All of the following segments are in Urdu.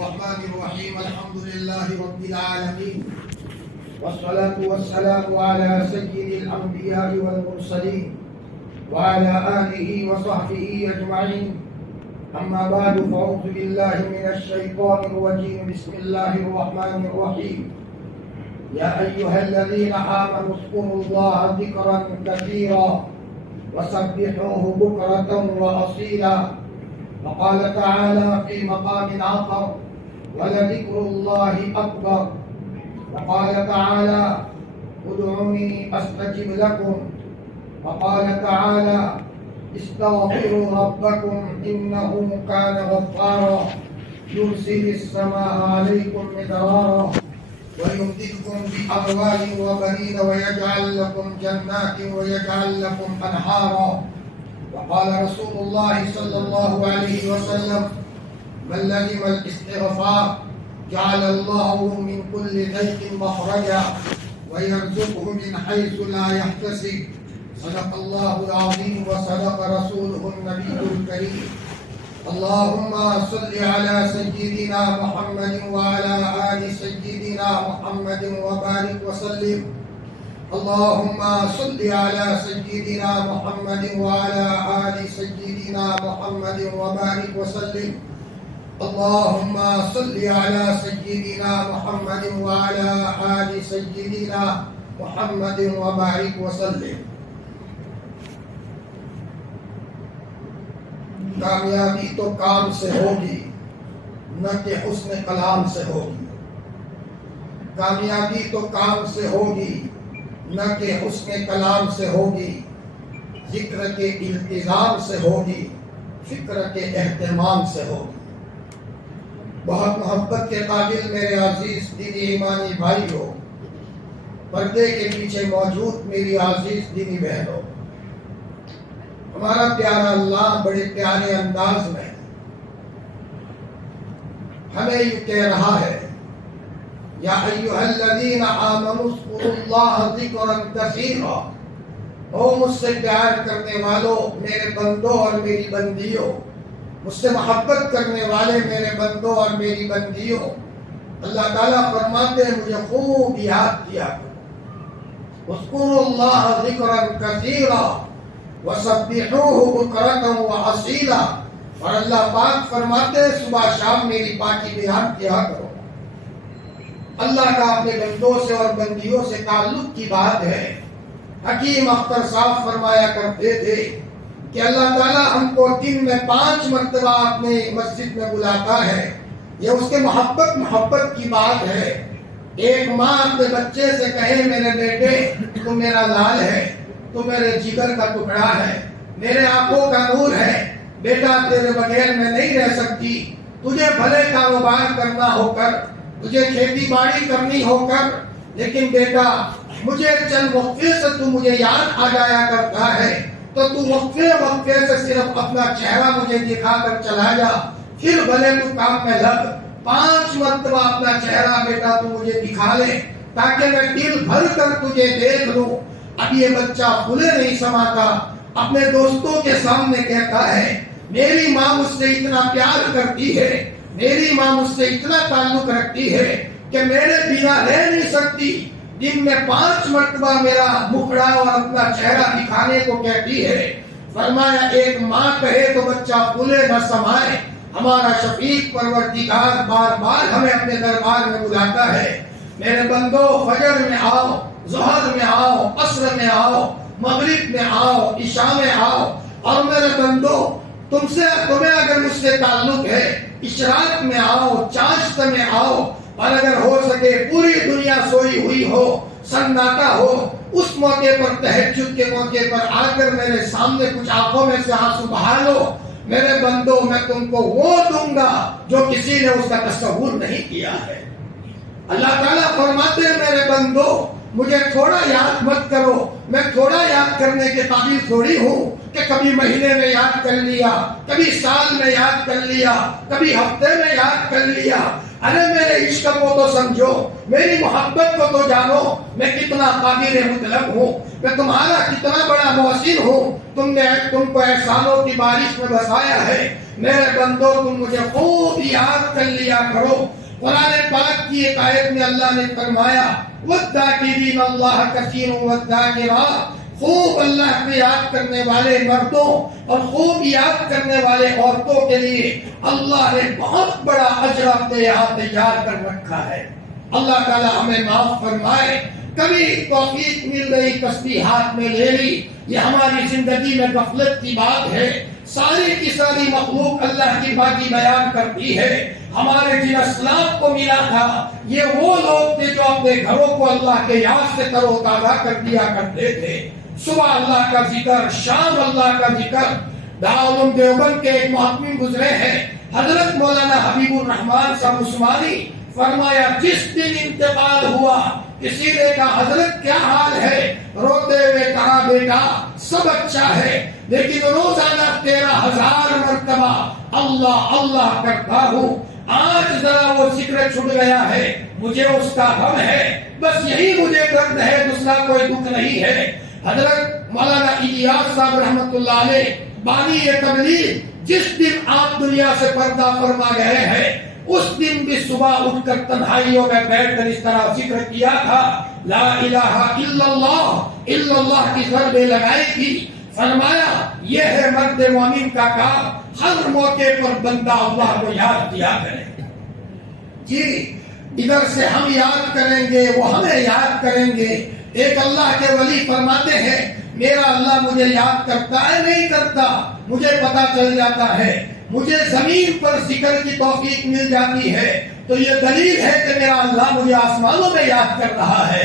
الرحمن الرحيم الحمد لله رب العالمين والصلاة والسلام على سيد الأنبياء والمرسلين وعلى آله وصحبه أجمعين. أما بعد فأعوذ بالله من الشيطان الرجيم. بسم الله الرحمن الرحيم. يا أيها الذين آمنوا اذكروا الله ذكرا كثيرا وسبحوه بكرة وأصيلا. وقال تعالى في مقام آخر: ولذكر الله أكبر. وقال تعالى: ادعوني أستجب لكم. وقال تعالى: استغفروا ربكم إنه كان غفارا يرسل السماء عليكم مدرارا ويمددكم بأموال وبنين ويجعل لكم جنات ويجعل لكم أنهارا. وقال رسول الله صلى الله عليه وسلم: من لزم الاستغفار جعل الله من كل ضيق مخرجا ويرزقه من حيث لا يحتسب. صدق الله العظيم وصدق رسوله النبي الكريم. اللهم صل على سيدنا محمد وعلى آل سيدنا محمد وبارك وسلم. اللهم صل على سيدنا محمد وعلى آل سيدنا محمد وبارك وسلم. اللهم صل على سيدنا محمد وعلى آل سيدنا محمد وبارك وسلم. کامیابی تو کام سے ہوگی نہ کہ حسن کلام سے ہوگی. کامیابی تو کام سے ہوگی نہ کہ حسن کلام سے ہوگی. ذکر کے التزام سے ہوگی، فکر کے اہتمام سے ہوگی. بہت محبت کے قابل میرے عزیز دینی ایمانی بھائی ہو، پردے کے پیچھے موجود میری عزیز دینی بہنوں، ہمارا پیارا اللہ بڑے پیارے انداز میں ہمیں یہ کہہ رہا ہے: یا ایھا الذین آمنوا اذکروا اللہ ذکرا کثیرا. او مجھ سے پیار کرنے والوں، میرے بندوں اور میری بندیوں، مجھ سے محبت کرنے والے میرے بندوں اور میری بندیوں، اللہ تعالیٰ فرماتے ہیں مجھے خوب یاد کیا کرو. اذکروا اللہ ذکرا کثیرا وسبحوہ بکرۃ واصیلا. اور اللہ پاک فرماتے ہیں صبح شام میری پاکی بیان کیا کرو. اللہ کا اپنے بندوں سے اور بندیوں سے تعلق کی بات ہے. حکیم اختر صاحب فرمایا کرتے تھے کہ اللہ تعالیٰ ہم کو دن میں 5 مرتبہ اپنے مسجد میں بلاتا ہے. یہ اس کے محبت کی بات ہے. ایک ماں اپنے بچے سے کہے: میرے بیٹے تو میرا لال ہے، تو میرے جگر کا ٹکڑا ہے، میرے آنکھوں کا نور ہے، بیٹا تیرے بغیر میں نہیں رہ سکتی. تجھے بھلے کاروبار کرنا ہو کر، تجھے کھیتی باڑی کرنی ہو کر، لیکن بیٹا مجھے چند وقفے سے تو مجھے یاد آ جایا کرتا ہے، تو تو وقفے سے صرف اپنا چہرہ مجھے دکھا کر چلا جا، پھر بھلے تو کام میں لگ. 5 مرتبہ اپنا چہرہ بیٹا تو مجھے دکھا لے تاکہ میں دل بھر کر تجھے دیکھ لوں. اب یہ بچہ پھولے نہیں سماتا، اپنے دوستوں کے سامنے کہتا ہے: میری ماں مجھ سے اتنا پیار کرتی ہے، میری ماں مجھ سے اتنا تعلق رکھتی ہے کہ میرے بنا رہ نہیں سکتی. دن میں 5 مرتبہ میرا مکھڑا اور اپنا چہرہ دکھانے کو کہتی ہے. فرمایا ایک ماں کہے تو بچہ پھولے نہ سمائے. ہمارا شفیق پروردگار بار بار ہمیں اپنے دربار میں بلاتا ہے: میرے بندو فجر میں آؤ، ظہر میں آؤ، عصر میں آؤ، مغرب میں آؤ، عشاء میں آؤ. اور میرے بندو تمہیں اگر مجھ سے تعلق ہے، اشراق میں آؤ، چاشت میں آؤ. اور اگر ہو سکے پوری دنیا سوئی ہوئی ہو، سناٹا ہو، اس موقع پر تہجد کے موقع پر آ کر میرے سامنے کچھ آنکھوں میں سے آنسو بہا لو. میرے بندو میں تم کو وہ دوں گا جو کسی نے اس کا تصور نہیں کیا ہے. اللہ تعالیٰ فرماتے ہیں میرے بندو مجھے تھوڑا یاد مت کرو، میں تھوڑا یاد کرنے کے قابل تھوڑی ہوں کہ کبھی مہینے میں یاد کر لیا، کبھی سال میں یاد کر لیا، کبھی ہفتے میں یاد کر لیا. ارے میرے عشق کو تو سمجھو، میری محبت کو تو جانو، میں کتنا قابل مطلب ہوں، میں تمہارا کتنا بڑا محسن ہوں، تم کو احسانوں کی بارش میں بسایا ہے۔ میرے بندو تم مجھے خوب یاد کر لیا کرو۔ قرآن پاک کی ایک آیت میں اللہ نے فرمایا وَالذَّاكِرِينَ اللَّهَ كَثِيرًا وَالذَّاكِرَاتِ، خوب اللہ کو یاد کرنے والے مردوں اور خوب یاد کرنے والے عورتوں کے لیے اللہ نے بہت بڑا اجر اپنے یہاں تیار کر رکھا ہے۔ اللہ تعالی ہمیں معاف فرمائے۔ کبھی توفیق مل گئی تسبیحات میں لے لی، یہ ہماری زندگی میں غفلت کی بات ہے۔ ساری کی ساری مخلوق اللہ کی باقی بیان کرتی ہے۔ ہمارے جن اسلاف کو ملا تھا یہ وہ لوگ تھے جو اپنے گھروں کو اللہ کے یاد سے تر و تازہ کر دیا کرتے تھے۔ صبح اللہ کا ذکر، شام اللہ کا ذکر۔ دارالعلوم دیوبند کے ایک محتمم گزرے ہیں حضرت مولانا حبیب الرحمان صاحب عثمانی، فرمایا جس دن انتقال ہوا کسی نے کہا حضرت کیا حال ہے؟ روتے ہوئے کہا بیٹا سب اچھا ہے لیکن روزانہ 13,000 مرتبہ اللہ اللہ کرتا ہوں، آج ذرا وہ ذکر چھوٹ گیا ہے، مجھے اس کا غم ہے، بس یہی مجھے درد ہے، دوسرا کوئی دکھ نہیں ہے۔ حضرت مولانا الیاس صاحب رحمۃ اللہ علیہ بانی تبلیغ جس دن آپ دنیا سے پردہ فرما گئے ہیں اس دن بھی صبح اٹھ کر تنہائیوں میں بیٹھ کر اس طرح ذکر کیا تھا، لا الہ الا اللہ کی ضربیں لگائی تھی۔ فرمایا یہ ہے مرد مومن کا کام، ہر موقع پر بندہ اللہ کو یاد کیا کرے۔ جی ادھر سے ہم یاد کریں گے وہ ہمیں یاد کریں گے۔ ایک اللہ کے ولی فرماتے ہیں میرا اللہ مجھے یاد کرتا ہے نہیں کرتا مجھے پتا چل جاتا ہے، مجھے زمین پر ذکر کی توفیق مل جاتی ہے تو یہ دلیل ہے کہ میرا اللہ مجھے آسمانوں میں یاد کر رہا ہے۔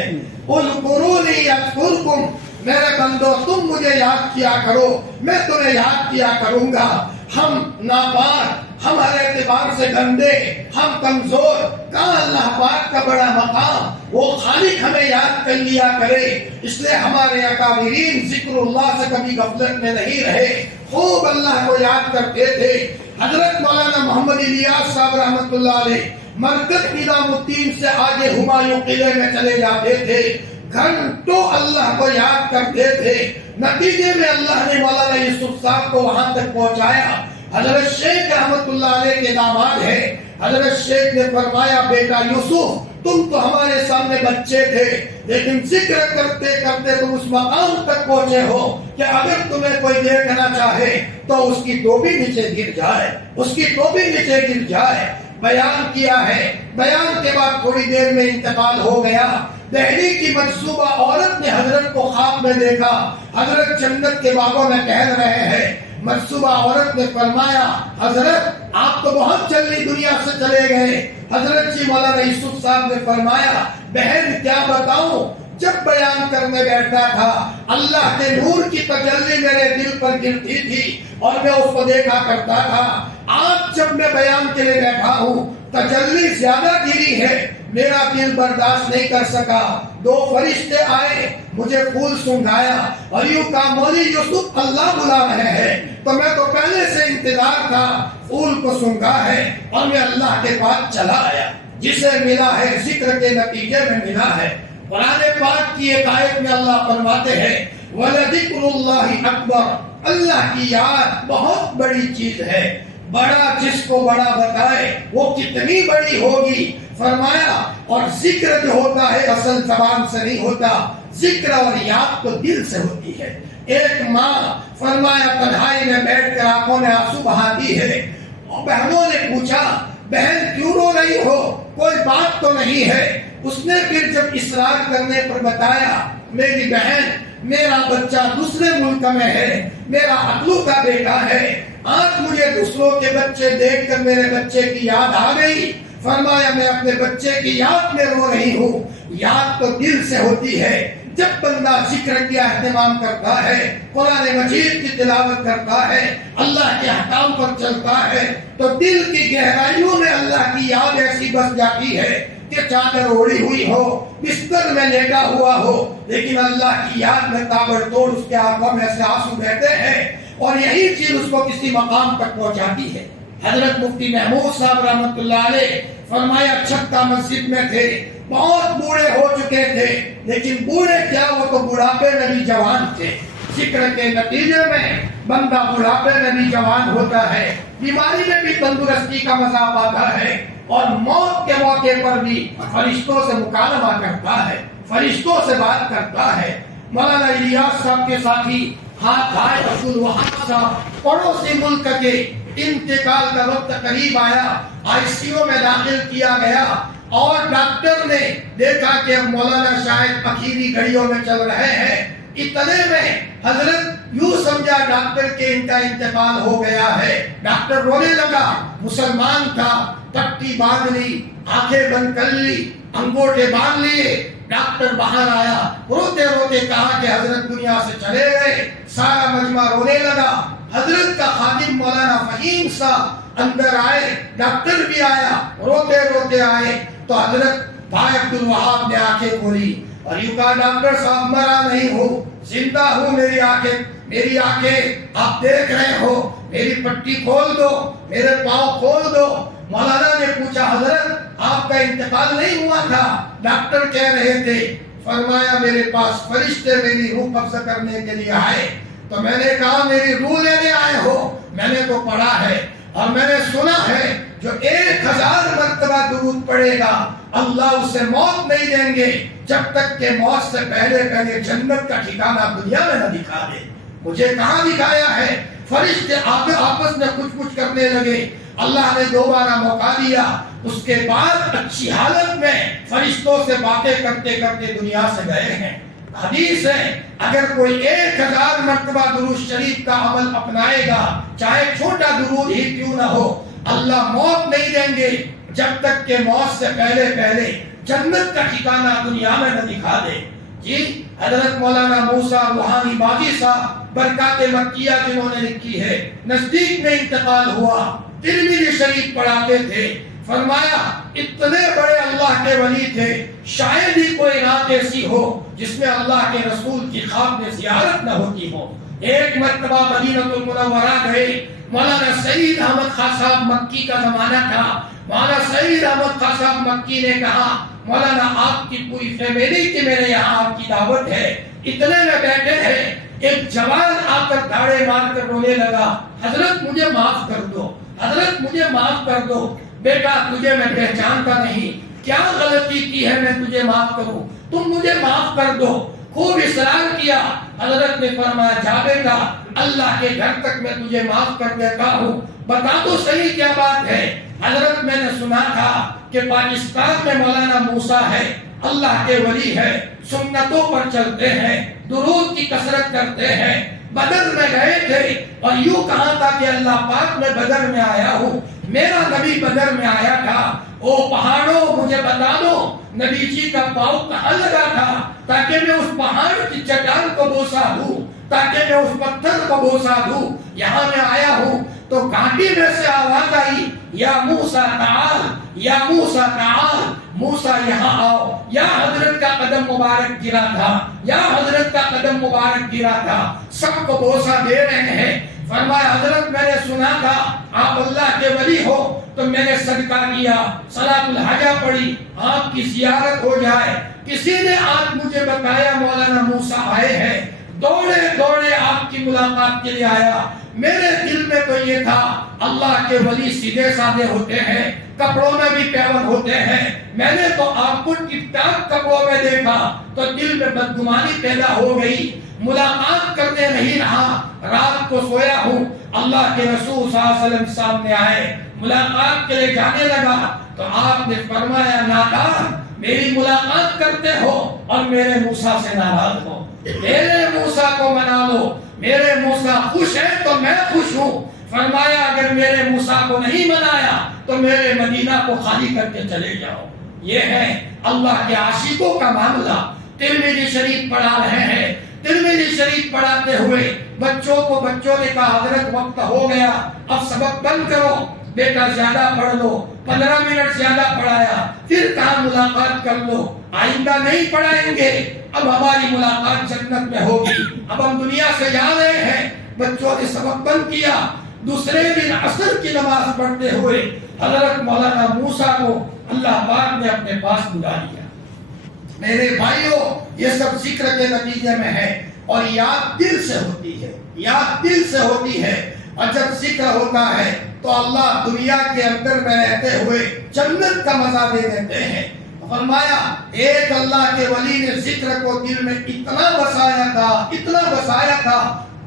اذکرونی اذکرکم، میرے بندو تم مجھے یاد کیا کرو میں تمہیں یاد کیا کروں گا۔ ہم ناپاک، ہم ہر اعتبار سے گندے، ہم کمزور، کہاں اللہ پاک کا بڑا مقام، وہ خالق ہمیں یاد کر لیا کرے۔ اس لیے ہمارے اکابرین ذکر اللہ سے کبھی غفلت میں نہیں رہے، خوب اللہ کو یاد کرتے تھے۔ حضرت مولانا محمد الیاس صاحب رحمۃ اللہ علیہ مرکز نظام الدین سے آگے ہمایوں قلعے میں چلے جاتے تھے، گھنٹوں اللہ کو یاد کرتے تھے۔ نتیجے میں اللہ نے مولانا یوسف صاحب کو وہاں تک پہنچایا۔ حضرت شیخ رحمت اللہ علیہ کے داماد ہے، حضرت شیخ نے فرمایا بیٹا یوسف تم تو ہمارے سامنے بچے تھے لیکن ذکر کرتے کرتے تم اس مقام تک پہنچے ہو کہ اگر تمہیں کوئی دیکھنا چاہے تو اس کی ٹوپی نیچے گر جائے، اس کی ٹوپی نیچے گر جائے۔ بیان کیا ہے، بیان کے بعد تھوڑی دیر میں انتقال ہو گیا۔ دہلی کی منصوبہ عورت نے حضرت کو خواب میں دیکھا، حضرت جنت کے باغوں میں ٹہل رہے ہیں۔ منصوبہ عورت نے فرمایا حضرت آپ تو بہت جلدی دنیا سے چلے گئے۔ حضرت جی مولانا یوسف صاحب نے فرمایا بہن کیا بتاؤں، جب بیان کرنے بیٹھتا تھا اللہ کے نور کی تجلی میرے دل پر گرتی تھی اور میں اس کو دیکھا کرتا تھا۔ آج جب میں بیان کے لیے بیٹھا ہوں تجلی زیادہ گری ہے، میرا دل برداشت نہیں کر سکا۔ 2 فرشتے آئے مجھے پھول سونگھایا اور یوں کہا مولی یوسف اللہ بلا رہے ہیں، تو میں تو پہلے سے انتظار تھا، پھول کو سونگھا ہے اور میں اللہ کے پاس چلا آیا۔ جسے ملا ہے ذکر کے نتیجے میں ملا ہے۔ قرآن پاک کی ایک آیت میں اللہ فرماتے ہیں وَلَذِكْرُ اللَّهِ أَكْبَرُ، اللہ کی یاد بہت بڑی چیز ہے، بڑا جس کو بڑا بتائے وہ کتنی بڑی ہوگی۔ فرمایا اور ذکر جو ہوتا ہے اصل زبان سے نہیں ہوتا، ذکر اور یاد تو دل سے ہوتی ہے۔ ایک ماں فرمایا تنہائی میں بیٹھ کر آنکھوں میں آنسو بہاتی ہے، اور بہنوں نے پوچھا بہن کیوں رو رہی ہو، کوئی بات تو نہیں ہے؟ اس نے پھر جب اصرار کرنے پر بتایا میری بہن میرا بچہ دوسرے ملک میں ہے، میرا اکلو کا بیٹا ہے، آج مجھے دوسروں کے بچے دیکھ کر میرے بچے کی یاد آ گئی۔ فرمایا میں اپنے بچے کی یاد میں رو رہی ہوں۔ یاد تو دل سے ہوتی ہے، جب بندہ ذکر کیا اہتمام کرتا ہے، قرآن مجید کی تلاوت کرتا ہے، اللہ کے احکام پر چلتا ہے تو دل کی گہرائیوں میں اللہ کی یاد ایسی بس جاتی ہے کہ چادر اوڑھی ہوئی ہو، بستر میں لیٹا ہوا ہو، لیکن اللہ کی یاد میں تابڑ توڑ اس کے آنکھوں میں سے آنسو بہتے ہیں اور یہی چیز اس کو کسی مقام تک پہنچاتی ہے۔ حضرت مفتی محمود صاحب رحمۃ اللہ علیہ فرمایا چھتا مسجد میں تھے، بہت بوڑھے ہو چکے تھے، لیکن بوڑھے کیا، وہ تو بڑھاپے میں بھی جوان تھے۔ ذکر کے نتیجے میں بندہ بڑھاپے میں بھی جوان ہوتا ہے، بیماری میں بھی تندرستی کا مزہ پاتا ہے، اور موت کے موقع پر بھی فرشتوں سے مکالمہ کرتا ہے، فرشتوں سے بات کرتا ہے۔ مولانا الیاس صاحب کے ساتھی ہاتھ آئے عبدالوہاب صاحب، پڑوسی ملک کے، انتقال کا وقت قریب آیا، آئی سی یو میں داخل کیا گیا، اور ڈاکٹر نے دیکھا کہ اب مولانا شاید اخیری گھڑیوں میں چل رہے ہیں۔ اتنے میں حضرت یوں سمجھا ڈاکٹر کے ان کا انتقال ہو گیا ہے۔ ڈاکٹر رونے لگا، مسلمان تھا، پٹی باندھ لی، آنکھیں بند کر لی، انگوٹھے باندھ لیے۔ ڈاکٹر باہر آیا، روتے روتے کہا کہ حضرت دنیا سے چلے گئے۔ سارا مجمع رونے لگا۔ حضرت کا خادم مولانا فہیم صاحب اندر آئے، ڈاکٹر بھی آیا، روتے روتے آئے تو حضرت بھائی عبدالوہاب نے آنکھیں کھولی اور یوں کہا ڈاکٹر صاحب مرا نہیں ہوں، زندہ ہوں، میری آنکھیں آپ دیکھ رہے ہو، میری پٹی کھول دو، میرے پاؤں کھول دو۔ مولانا نے پوچھا حضرت آپ کا انتقال نہیں ہوا تھا؟ ڈاکٹر کہہ رہے تھے۔ فرمایا میرے پاس فرشتے میری روح قبض کرنے کے لیے آئے، تو میں نے کہا میری روح لینے آئے ہو؟ میں نے تو پڑھا ہے اور میں نے سنا ہے جو 1000 مرتبہ درود پڑھے گا اللہ اسے موت نہیں دیں گے جب تک کہ موت سے پہلے جنت کا ٹھکانہ دنیا میں نہ دکھا دے۔ مجھے کہاں دکھایا ہے؟ فرشتے آپس میں کچھ کرنے لگے، اللہ نے دوبارہ موقع دیا، اس کے بعد اچھی حالت میں فرشتوں سے باتیں کرتے کرتے دنیا سے گئے ہیں۔ حدیث ہے اگر کوئی 1000 مرتبہ درود شریف کا عمل اپنائے گا، چاہے چھوٹا درود ہی کیوں نہ ہو، اللہ موت نہیں دیں گے جب تک کہ موت سے پہلے جنت کا ٹھکانہ دنیا میں نہ دکھا دے۔ جی حضرت مولانا موسیٰ روحانی باغی صاحب برکات مکیہ جنہوں نے لکھی ہے، نزدیک میں انتقال ہوا، ترمذی شریف پڑھاتے تھے۔ فرمایا اتنے بڑے اللہ کے ولی تھے، شاید ہی کوئی رات ایسی ہو جس میں اللہ کے رسول کی خواب میں زیارت نہ ہوتی ہو۔ ایک مرتبہ مدینہ المنورہ گئے، مولانا سعید احمد خان صاحب مکی کا زمانہ تھا، مولانا سعید احمد خان صاحب مکی نے کہا مولانا آپ کی پوری فیملی کی میرے یہاں آپ کی دعوت ہے۔ اتنے میں بیٹھے ہیں، ایک جوان آ کر دھاڑے مار کر رونے لگا، حضرت مجھے معاف کر دو، حضرت مجھے معاف کر دو، بیٹا تجھے میں پہچانتا نہیں، کیا غلطی کی ہے میں تجھے معاف کروں، تم مجھے معاف کر دو۔ خوب اصرار کیا، حضرت نے فرمایا جا بیٹا اللہ کے گھر تک میں تجھے معاف کر دیتا ہوں، بتا تو صحیح کیا بات ہے۔ حضرت میں نے سنا تھا کہ پاکستان میں مولانا موسیٰ ہے، اللہ کے ولی ہے، سنتوں پر چلتے ہیں، درود کی کثرت کرتے ہیں، بدر میں گئے تھے اور یوں کہا تھا کہ اللہ پاک میں بدر میں آیا ہوں، میرا نبی بدر میں آیا تھا، او پہاڑوں مجھے بتا دو نبی جی کا پاؤں کہاں لگا تھا تاکہ میں اس پہاڑ کی چٹان کو بوسا دوں، تاکہ میں اس پتھر کو بوسا دوں۔ یہاں میں آیا ہوں تو گھاٹی میں سے آواز آئی یا موسیٰ تعال، یا موسیٰ تعال، موسیٰ یہاں آؤ۔ یا حضرت کا قدم مبارک گرا تھا، یا حضرت کا قدم مبارک گرا تھا، سب کو بوسا دے رہے ہیں۔ فرمایا حضرت میں نے سنا تھا آپ اللہ کے ولی ہو تو میں نے صدقہ کیا، صلاۃ الحاجہ پڑھی، آپ کی زیارت ہو جائے۔ کسی نے آج مجھے بتایا مولانا موسیٰ آئے ہیں، دوڑے آپ کی ملاقات کے لیے آیا۔ میرے دل میں تو یہ تھا اللہ کے ولی سیدھے سادے ہوتے ہیں، کپڑوں میں بھی پیون ہوتے ہیں، میں نے تو آپ کو ٹپ ٹاپ کپڑوں میں دیکھا تو دل میں بدگمانی پیدا ہو گئی، ملاقات کرنے نہیں رہا۔ رات کو سویا ہوں، اللہ کے رسول صلی اللہ علیہ وسلم سامنے آئے، ملاقات کے لیے جانے لگا تو آپ نے فرمایا نادان میری ملاقات کرتے ہو اور میرے موسیٰ سے ناراض ہو، میرے موسیٰ کو منا لو، میرے موسیٰ خوش ہے تو میں خوش ہوں۔ فرمایا اگر میرے موسیٰ کو نہیں منایا تو میرے مدینہ کو خالی کر کے چلے جاؤ۔ یہ ہے اللہ کے عاشقوں کا معاملہ۔ ترمذی شریف پڑھا رہے ہیں، ترمذی شریف پڑھاتے ہوئے بچوں نے کہا حضرت وقت ہو گیا اب سبق بند کرو، بیٹا زیادہ پڑھ لو، 15 منٹ زیادہ پڑھایا، پھر کہا ملاقات کر لو، آئندہ نہیں پڑھائیں گے، اب ہماری ملاقات جنت میں ہوگی، اب ہم دنیا سے جا رہے ہیں۔ بچوں نے سبق بند کیا، دوسرے دن عصر کی نماز پڑھتے ہوئے حضرت مولانا موسیٰ کو اللہ پاک نے اپنے پاس بلا لیا۔ میرے بھائیوں، یہ سب ذکر کے نتیجے میں ہے، اور یاد دل سے ہوتی ہے، یاد دل سے ہوتی ہے۔ اور جب ذکر ہوتا ہے تو اللہ دنیا کے اندر میں رہتے ہوئے جنت کا مزہ دے دیتے ہیں۔ فرمایا ایک اللہ کے ولی نے ذکر کو دل میں اتنا بسایا تھا، اتنا بسایا تھا،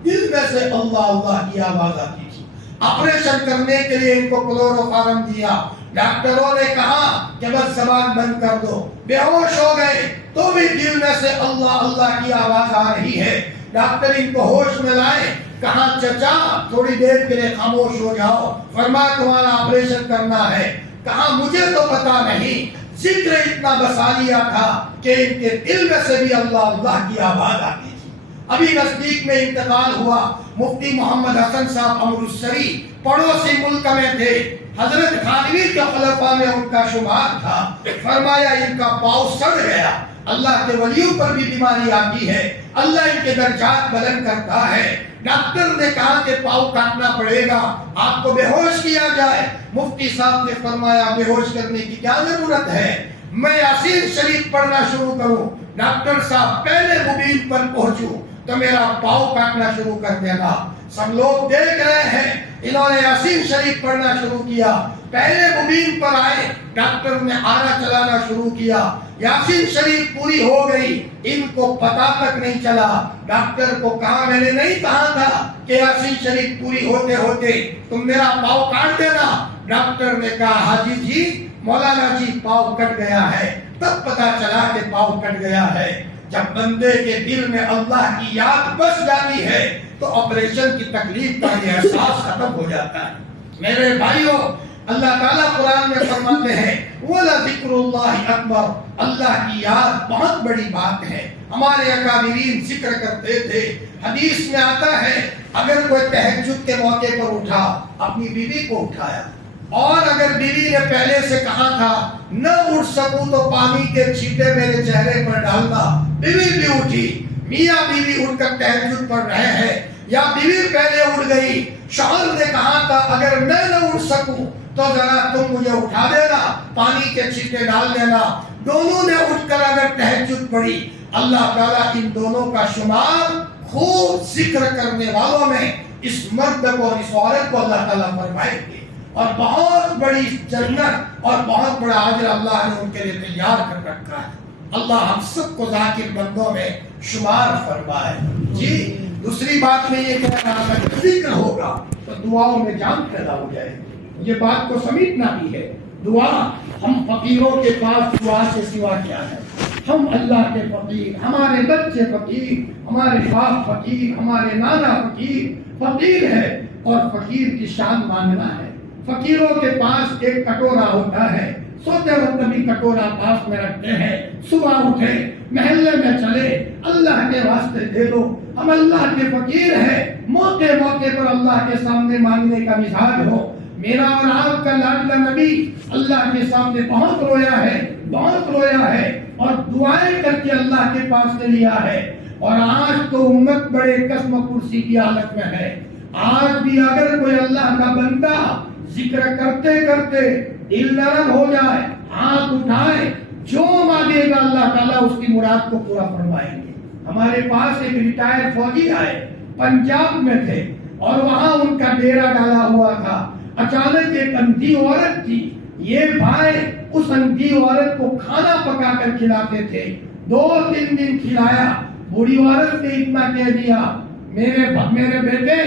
دل میں سے اللہ اللہ کی آواز آتی تھی۔ آپریشن کرنے کے لیے ان کو کلوروفارم دیا، ڈاکٹروں نے کہا کہ بس زبان بند کر دو، بے ہوش ہو گئے تو بھی دل میں سے اللہ اللہ کی آواز آ رہی ہے۔ ڈاکٹر ان کو ہوش میں لائے، کہا چچا تھوڑی دیر کے لیے خاموش ہو جاؤ، فرمایا تمہارا آپریشن کرنا ہے۔ کہا مجھے تو پتا نہیں، ذکر اتنا بسا لیا تھا کہ ان کے دل میں سے بھی اللہ اللہ کی آواز آتی تھی۔ ابھی نزدیک میں انتقال ہوا، مفتی محمد حسن صاحب امرتسری پڑوسی ملک میں تھے، حضرت خانوی کے خلفاء میں ان کا شمار تھا۔ فرمایا ان کا پاؤں سڑ گیا، اللہ کے ولیوں پر بھی بیماری آتی ہے، اللہ ان کے درجات بلند کرتا ہے۔ ڈاکٹر نے کہا کہ پاؤں کاٹنا پڑے گا، آپ کو بے ہوش کیا جائے۔ مفتی صاحب نے فرمایا بے ہوش کرنے کی کیا ضرورت ہے، میں یاسین شریف پڑھنا شروع کروں، ڈاکٹر صاحب پہلے مبین پر پہنچوں تو میرا پاؤں کاٹنا شروع کر دینا۔ سب لوگ دیکھ رہے ہیں، انہوں نے یاسین شریف پڑھنا شروع کیا، پہلے مبین پر آئے، ڈاکٹر نے آنا چلانا شروع کیا، یاسین شریف پوری ہو گئی، ان کو پتا تک نہیں چلا۔ ڈاکٹر کو کہا میں نے نہیں کہا تھا کہ یاسین شریف پوری ہوتے ہوتے تم میرا پاؤں کاٹ دینا۔ ڈاکٹر نے کہا حاجی جی، مولانا جی پاؤں کٹ گیا ہے، تب پتا چلا کہ پاؤں کٹ گیا ہے۔ جب بندے کے دل میں اللہ کی یاد بس جاتی ہے تو آپریشن کی تکلیف کا یہ احساس ختم ہو جاتا ہے۔ میرے بھائیوں، اللہ تعالیٰ قرآن میں فرماتے ہیں وَلَذِكْرُ اللَّهِ أَكْبَرُ، اللہ کی یاد بہت بڑی بات ہے۔ ہمارے اکابرین ذکر کرتے تھے، حدیث میں آتا ہے اگر کوئی تہجد کے موقع پر اٹھا، اپنی بیوی کو اٹھایا، اور اگر بیوی نے پہلے سے کہا تھا نہ اٹھ سکوں تو پانی کے چھینٹے میرے چہرے پر ڈالنا، بیوی بھی اٹھی، میاں بیوی اٹھ کر تہجد پڑھ رہے ہیں، یا بیوی پہلے اٹھ گئی، شوہر نے کہا تھا اگر میں نہ اٹھ سکوں تو ذرا تم مجھے اٹھا دینا، پانی کے چھینٹے ڈال دینا، دونوں نے اٹھ کر اگر تہجد پڑھی، اللہ تعالیٰ ان دونوں کا شمار خوب ذکر کرنے والوں میں اس مرد کو اور اس عورت کو اللہ تعالیٰ فرمائیں گے، اور بہت بڑی جنت اور بہت بڑا اجر اللہ نے ان کے لیے تیار کر رکھا ہے۔ اللہ ہم سب کو ذاکر بندوں میں شمار فرمائے۔ جی دوسری بات میں یہ کہہ رہا تھا کہ ذکر ہوگا تو دعاؤں میں جان پیدا ہو جائے گی، یہ بات کو سمیٹنا بھی ہے۔ دعا، ہم فقیروں کے پاس دعا سے سوا کیا ہے؟ ہم اللہ کے فقیر، ہمارے بچے فقیر، ہمارے باپ فقیر، ہمارے نانا فقیر ہے، اور فقیر کی شان مانگنا ہے۔ فقیروں کے پاس ایک کٹورا ہوتا ہے، سوتے وقت بھی کٹورا پاس میں رکھتے ہیں، صبح اٹھے محلے میں چلے اللہ کے واسطے دے دو، ہم اللہ کے فقیر ہیں، موقع موقع پر اللہ کے سامنے مانگنے کا مزاج ہو۔ میرا اور آپ کا لاڈلا نبی اللہ کے سامنے بہت رویا ہے، بہت رویا ہے، اور دعائیں کر کے اللہ کے پاس سے لیا ہے، اور آج تو امت بڑے قسم کرسی کی حالت میں ہے۔ آج بھی اگر کوئی اللہ کا بندہ ذکر کرتے کرتے دل نرم ہو جائے، ہاتھ اٹھائے، جو مانگے گا اللہ تعالیٰ اس کی مراد کو پورا فرمائیں گے۔ ہمارے پاس ایک ریٹائر فوجی آئے، پنجاب میں تھے، اور وہاں ان کا ڈیرا ڈالا ہوا تھا۔ اچانک ایک اندھی عورت تھی، یہ بھائی اس اندھی عورت کو کھانا پکا کر کھلاتے تھے، 2-3 دن کھلایا۔ بوڑھی عورت نے اتنا کہہ دیا میرے بیٹے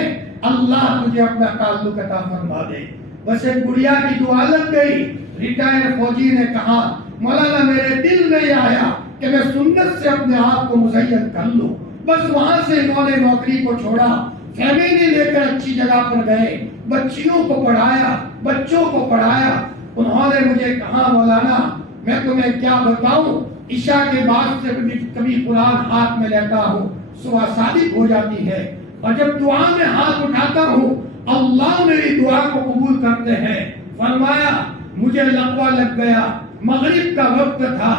اللہ تجھے اپنا تعلق عطا فرما دے۔ بس ایک بڑھیا کی دعا لگ گئی۔ ریٹائر فوجی نے کہا مولانا میرے دل میں یہ آیا کہ میں سنت سے اپنے آپ کو مزین کر لوں۔ بس وہاں سے انہوں نے نوکری کو چھوڑا، فیملی لے کر اچھی جگہ پر گئے، بچیوں کو پڑھایا، بچوں کو پڑھایا۔ انہوں نے مجھے کہا مولانا میں تمہیں کیا بتاؤں، عشاء کے بعد سے کبھی قرآن ہاتھ میں لیتا ہوں، صبح صادق ہو جاتی ہے، اور جب دعا میں ہاتھ اٹھاتا ہوں اللہ میری دعا کو قبول کرتے ہیں۔ فرمایا مجھے لقوہ لگ گیا، مغرب کا وقت تھا،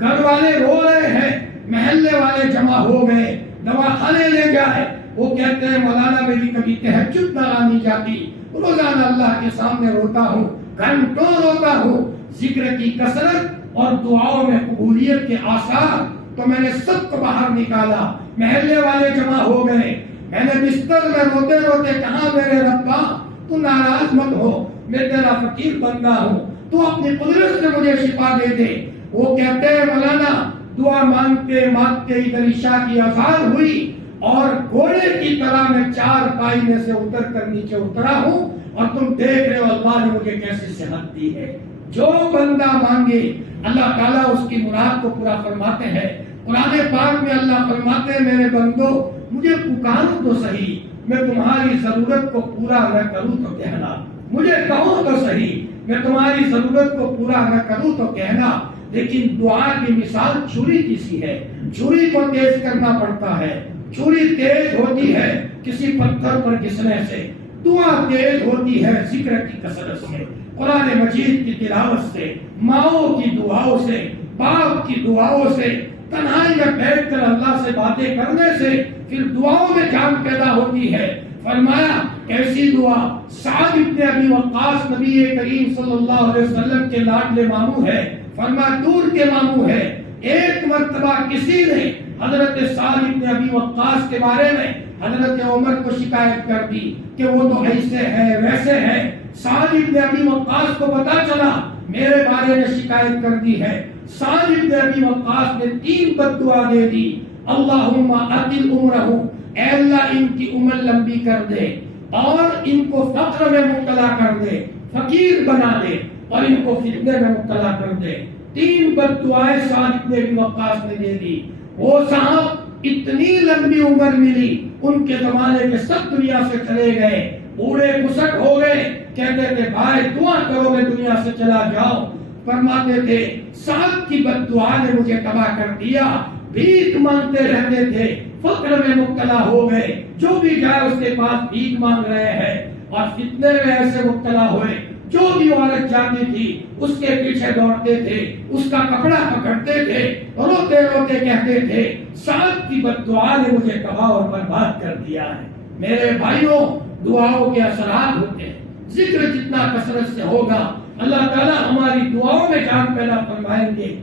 گھر والے رو رہے ہیں، محلے والے جمع ہو گئے، دواخانے لے جائے، وہ کہتے ہیں مولانا میری کبھی تہجد نہ آنی جاتی، روزانہ اللہ کے سامنے روتا ہوں، گھنٹوں روتا ہوں، ذکر کی کثرت اور دعاؤں میں قبولیت کے آثار تو میں نے سب کو باہر نکالا، محلے والے جمع ہو گئے، میں نے بستر میں روتے روتے کہا میرے ربا تو ناراض مت ہو، میں تیرا فقیر بندہ ہوں، تو اپنی قدرت سے مجھے شفا دے دے۔ وہ کہتے ہیں مولانا دعا مانگتے مانگتے ادھر عشاء کی اذان ہوئی اور گھوڑے کی طرح میں چار پائی میں سے اتر کر نیچے اترا ہوں، اور تم دیکھ رہے ہو اللہ نے مجھے کیسے صحت دی ہے۔ جو بندہ مانگے اللہ تعالیٰ اس کی مراد کو پورا فرماتے ہیں۔ قرآن پاک میں اللہ فرماتے ہیں میرے بندو مجھے پکارو تو صحیح، میں تمہاری ضرورت کو پورا نہ کروں تو کہنا، مجھے کہو تو صحیح، میں تمہاری ضرورت کو پورا نہ کروں تو کہنا۔ لیکن دعا کی مثال چھری کی سی ہے، چھری کو تیز کرنا پڑتا ہے، چھری تیز ہوتی ہے کسی پتھر پر گھسنے سے، دعا تیز ہوتی ہے ذکر کی کثرت سے، قرآن مجید کی تلاوت سے، ماؤں کی دعاؤں سے، باپ کی دعاؤں سے، تنہائی میں بیٹھ کر اللہ سے باتیں کرنے سے پھر دعاؤں میں جان پیدا ہوتی ہے۔ فرمایا ایسی دعا سعد ابن ابی وقاص نبی کریم صلی اللہ علیہ وسلم کے لاڈلے ماموں ہے، فرمایا دور کے ماموں ہے۔ ایک مرتبہ کسی نے حضرت سعد ابن ابی وقاص کے بارے میں حضرت عمر کو شکایت کر دی کہ وہ تو ایسے ہے ویسے ہے۔ سعد ابن ابی وقاص کو پتا چلا میرے بارے میں شکایت کر دی ہے۔ سعد ابن ابی وقاص نے 3 بد دعا دے دی، اللہم اطل عمرہ، اے اللہ ان کی عمر لمبی کر دے اور ان کو فقر میں مبتلا کر دے، فقیر بنا دے اور ان کو فتنے میں مبتلا کر دے۔ 3 بد دعائیں سعد ابن ابی وقاص نے دے دی۔ وہ صاحب اتنی لمبی عمر ملی، ان کے زمانے کے سب دنیا سے چلے گئے، بوڑھے کسٹ ہو گئے، کہتے تھے بھائی دعا کرو میں دنیا سے چلا جاؤں، فرماتے تھے سعد کی بد دعا نے مجھے تباہ کر دیا، بھیک مانگتے رہتے تھے، فقر میں مبتلا ہو گئے، جو بھی جائے اس کے پاس بھیک مانگ رہے ہیں، اور فتنے میں ایسے مبتلا ہوئے، جو بھی عورت جاتی تھی اس کے پیچھے دوڑتے تھے، اس کا کپڑا پکڑتے تھے، روتے روتے کہتے تھے سعد کی بد دعا نے مجھے تباہ اور برباد کر دیا ہے۔ میرے بھائیوں دعاؤں کے اثرات ہوتے ہیں، ذکر جتنا کثرت سے ہوگا اللہ تعالیٰ ہماری دعاؤں میں جان پیدا فرمائیں گے۔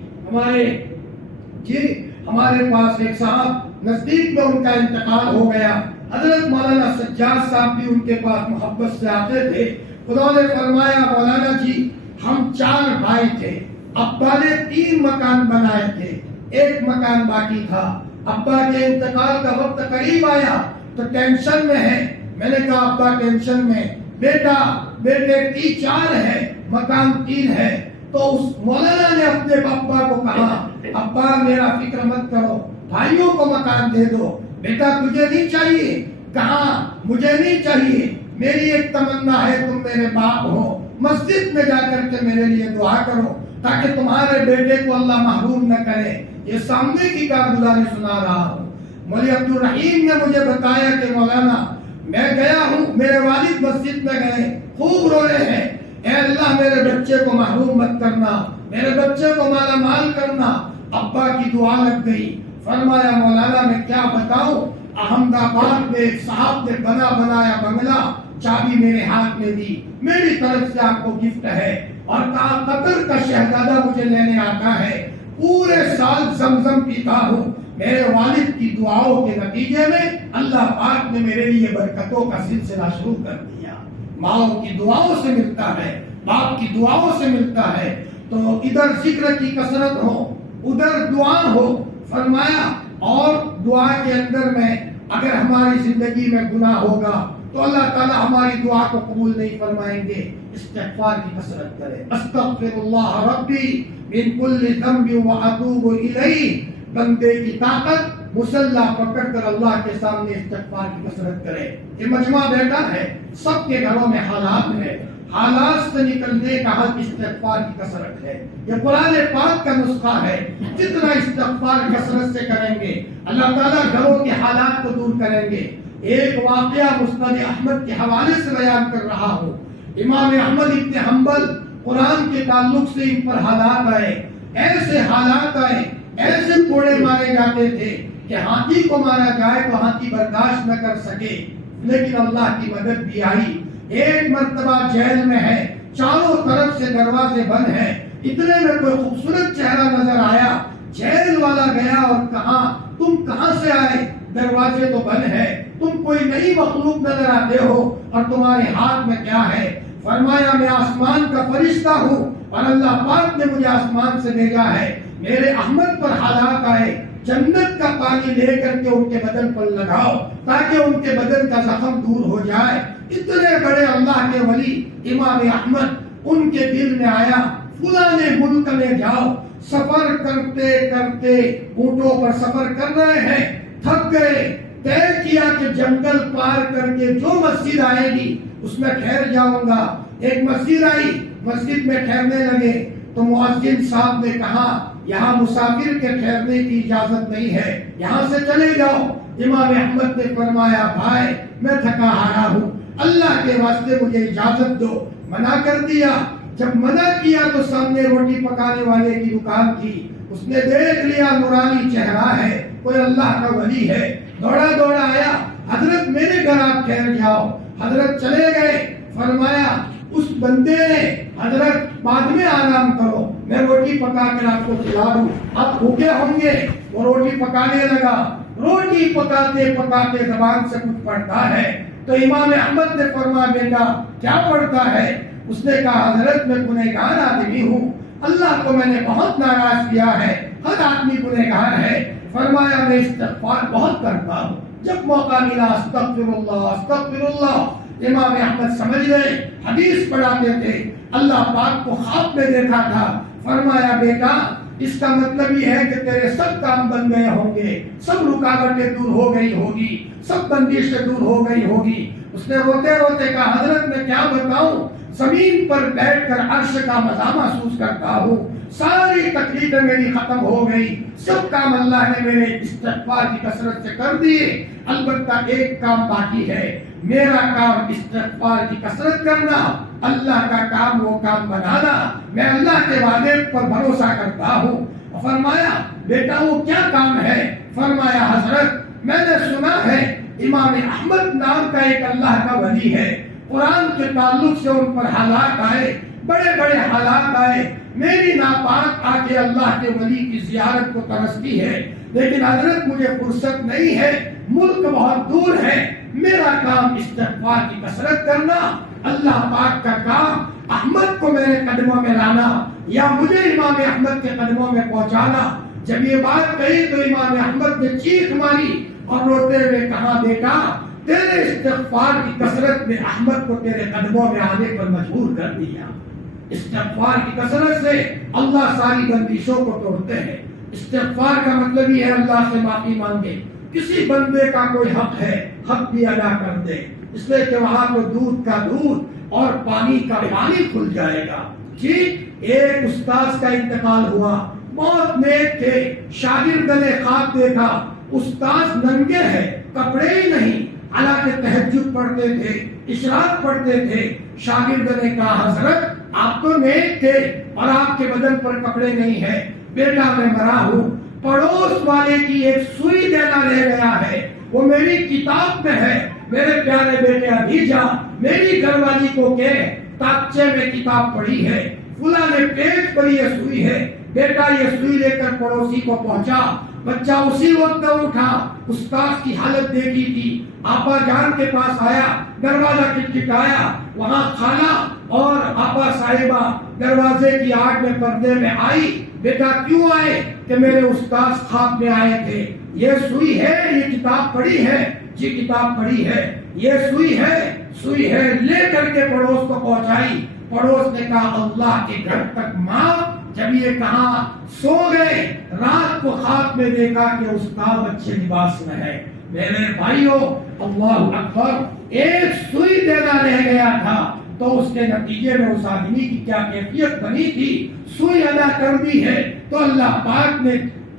ہمارے پاس ایک صاحب نزدیک میں ان کا انتقال ہو گیا، حضرت مولانا سجاد صاحب بھی ان کے پاس محبت سے آتے تھے۔ انہوں نے فرمایا مولانا جی ہم 4 بھائی تھے، ابا نے 3 مکان بنائے تھے، 1 مکان باقی تھا، ابا کے انتقال کا وقت قریب آیا تو ٹینشن میں ہے۔ میں نے کہا ابا ٹینشن میں، بیٹے کی 4 ہے، مکان 3 ہے۔ تو اس مولانا نے اپنے ابا کو کہا ابا میرا فکر مت کرو، بھائیوں کو مکان دے دو، بیٹا تجھے نہیں چاہیے؟ کہا مجھے نہیں چاہیے، میری ایک تمنا ہے تم میرے باپ ہو، مسجد میں جا کر کے میرے لیے دعا کرو تاکہ تمہارے بیٹے کو اللہ محروم نہ کرے۔ یہ سامنے کی کارگزاری سنا رہا ہوں۔ مولوی عبد الرحیم نے مجھے بتایا کہ مولانا میں گیا ہوں، میرے والد مسجد میں گئے، خوب رو رہے ہیں، اے اللہ میرے بچے کو محروم مت کرنا، میرے بچے کو مالا مال کرنا۔ ابا کی دعا لگ گئی، فرمایا مولانا میں کیا بتاؤں، احمد آباد میں ایک صاحب نے بنا بنایا بنگلہ چابی میرے ہاتھ میں دی، میری طرف سے آپ کو گفٹ ہے، اور کہا قطر کا شہزادہ مجھے لینے آتا ہے، پورے سال زمزم پیتا ہوں۔ میرے والد کی دعاؤں کے نتیجے میں اللہ پاک نے میرے لیے برکتوں کا سلسلہ شروع کر دیا۔ ماؤں کی دعاؤں سے ملتا ہے، باپ کی دعاؤں سے ملتا ہے۔ تو ادھر ذکر کی کثرت ہو، ادھر دعا ہو۔ فرمایا اور دعا کے اندر میں اگر ہماری زندگی میں گناہ ہوگا تو اللہ تعالیٰ ہماری دعا کو قبول نہیں فرمائیں گے۔ استغفار کی کثرت کرے، استغفر اللہ ربی من کل ذنب واتوب الیہ۔ بندے کی طاقت مصلح پکڑ کر اللہ کے سامنے استغفار کی کثرت کرے۔ یہ مجمع بیٹھا ہے، سب کے گھروں میں حالات ہے، حالات سے نکلنے کا حل استغفار کی کثرت ہے۔ یہ قرآن پاک کا نسخہ ہے، جتنا استغفار کثرت سے کریں گے اللہ تعالیٰ گھروں کے حالات کو دور کریں گے۔ ایک واقعہ مسند احمد کے حوالے سے بیان کر رہا ہوں۔ امام احمد ابن حنبل قرآن کے تعلق سے ان پر حالات آئے، ایسے حالات آئے ایسے کوڑے مارے جاتے تھے کہ ہاتھی کو مارا جائے تو ہاتھی برداشت نہ کر سکے، لیکن اللہ کی مدد بھی آئی۔ ایک مرتبہ جیل میں ہے، چاروں طرف سے دروازے بند ہیں، اتنے میں کوئی خوبصورت چہرہ نظر آیا، جیل والا گیا اور کہا تم کہاں سے آئے؟ دروازے تو بند ہے، تم کوئی نئی مخلوق نظر آتے ہو اور تمہارے ہاتھ میں کیا ہے؟ فرمایا میں آسمان کا فرشتہ ہوں اور اللہ پاک نے مجھے آسمان سے بھیجا ہے، میرے احمد پر حالات آئے، جنت کا پانی لے کر کے ان کے بدن پر لگاؤ تاکہ ان کے بدن کا زخم دور ہو جائے۔ اتنے بڑے اللہ کے ولی امام احمد، ان کے دل میں آیا فلاں ملک میں جاؤ، سفر کرتے کرتے اونٹوں پر سفر کر رہے ہیں، تھک گئے، طے کیا کہ جنگل پار کر کے جو مسجد آئے گی اس میں ٹھہر جاؤں گا۔ ایک مسجد آئی، مسجد میں ٹھہرنے لگے تو مؤذن صاحب نے کہا یہاں مسافر کے ٹھہرنے کی اجازت نہیں ہے، یہاں سے چلے جاؤ۔ امام احمد نے فرمایا بھائی میں تھکا ہارا ہوں، اللہ کے واسطے مجھے اجازت دو۔ منع کر دیا۔ جب منع کیا تو سامنے روٹی پکانے والے کی دکان تھی، اس نے دیکھ لیا نورانی چہرہ ہے، کوئی اللہ کا ولی ہے، دوڑا دوڑا آیا، حضرت میرے گھر آپ ٹھہر جاؤ۔ حضرت چلے گئے، فرمایا اس بندے نے حضرت بعد میں آرام کرو، میں روٹی پکا کر آپ کو کھلا دوں، آپ بھوکے ہوں گے۔ وہ روٹی پکانے لگا، روٹی پکاتے پکاتے زبان سے کچھ پڑھتا ہے تو امام احمد نے فرمایا بیٹا کیا پڑھتا ہے؟ اس نے کہا حضرت میں گنہگار آدمی ہوں، اللہ کو میں نے بہت ناراض کیا ہے، ہر آدمی گنہگار ہے۔ فرمایا میں استغفار بہت کرتا ہوں، جب موقع ملا استغفر اللہ استغفر اللہ۔ امام احمد سمجھ گئے، حدیث پڑھاتے تھے، اللہ پاک کو خواب میں دیکھا تھا۔ فرمایا بیٹا اس کا مطلب یہ ہے کہ تیرے سب کام بن گئے ہوں گے، سب رکاوٹیں دور ہو گئی ہوگی، سب بندشیں دور ہو گئی ہوگی۔ اس نے روتے روتے کہا حضرت میں کیا بتاؤں، زمین پر بیٹھ کر عرش کا مزہ محسوس کرتا ہوں، ساری تکلیفیں میری ختم ہو گئی، سب کام اللہ نے میرے استغفار کی کثرت سے کر دیے، البتہ ایک کام باقی ہے، میرا کام استغفار کی کثرت کرنا، اللہ کا کام وہ کام بنانا، میں اللہ کے وعدے پر بھروسہ کرتا ہوں۔ فرمایا بیٹا وہ کیا کام ہے؟ فرمایا حضرت میں نے سنا ہے امام احمد نام کا ایک اللہ کا ولی ہے، قرآن کے تعلق سے ان پر حالات آئے، بڑے بڑے حالات آئے، میری ناپاک آ کے اللہ کے ولی کی زیارت کو ترستی ہے، لیکن حضرت مجھے فرصت نہیں ہے، ملک بہت دور ہے، میرا کام استغفار کی کثرت کرنا، اللہ پاک کا کام احمد کو میرے قدموں میں لانا یا مجھے امام احمد کے قدموں میں پہنچانا۔ جب یہ بات کہی تو امام احمد نے چیخ ماری اور روتے ہوئے کہا بیٹا تیرے استغفار کی کثرت نے احمد کو تیرے قدموں میں آنے پر مجبور کر دیا۔ استغفار کی کثرت سے اللہ ساری بندشوں کو توڑتے ہیں۔ استغفار کا مطلب یہ ہے اللہ سے معافی مانگے، کسی بندے کا کوئی حق ہے حق بھی ادا کر دے، اس لیے کہ وہاں تو دودھ کا دودھ اور پانی کا پانی کھل جائے گا۔ جی ایک استاذ کا انتقال ہوا، بہت نیک تھے، شاگرد نے خواب دیکھا استاذ ننگے ہیں، کپڑے ہی نہیں، حالانکہ تہجد پڑھتے تھے، اشراق پڑھتے تھے۔ شاگرد نے کہا حضرت آپ تو نیک تھے اور آپ کے بدن پر کپڑے نہیں ہیں، بیٹا میں مرا ہوں، پڑوس والے کی ایک سوئی دینا رہ گیا ہے، وہ میری کتاب میں ہے، میرے پیارے بیٹے ابھی جا میری گھر والی کو کہہ تاکچے میں کتاب پڑھی ہے، فلاں نے پیٹ پر یہ سوئی ہے، بیٹا یہ سوئی لے کر پڑوسی کو پہنچا۔ بچہ اسی وقت اٹھا، استاذ کی حالت دیکھی تھی، آپا جان کے پاس آیا، دروازہ کھٹکھٹایا، وہاں خالہ اور آپا صاحبہ دروازے کی آڑ میں پردے میں آئی، بیٹا کیوں آئے؟ کہ میرے استاذ خواب میں آئے تھے، یہ سوئی ہے، یہ کتاب پڑھی ہے؟ جی کتاب پڑھی ہے، یہ سوئی ہے، سوئی ہے، لے کر کے پڑوس کو پہنچائی۔ پڑوس نے کہا اللہ کے گھر تک ماں، جب یہ کہاں سو گئے، رات کو خواب میں دیکھا کہ استاد اچھے لباس میں ہے۔ میرے بھائیوں اللہ اکبر، ایک سوئی دینا رہ گیا تھا تو اس کے نتیجے میں اس آدمی کی کیا کیفیت بنی تھی، سوئی ادا کر دی ہے تو اللہ پاک نے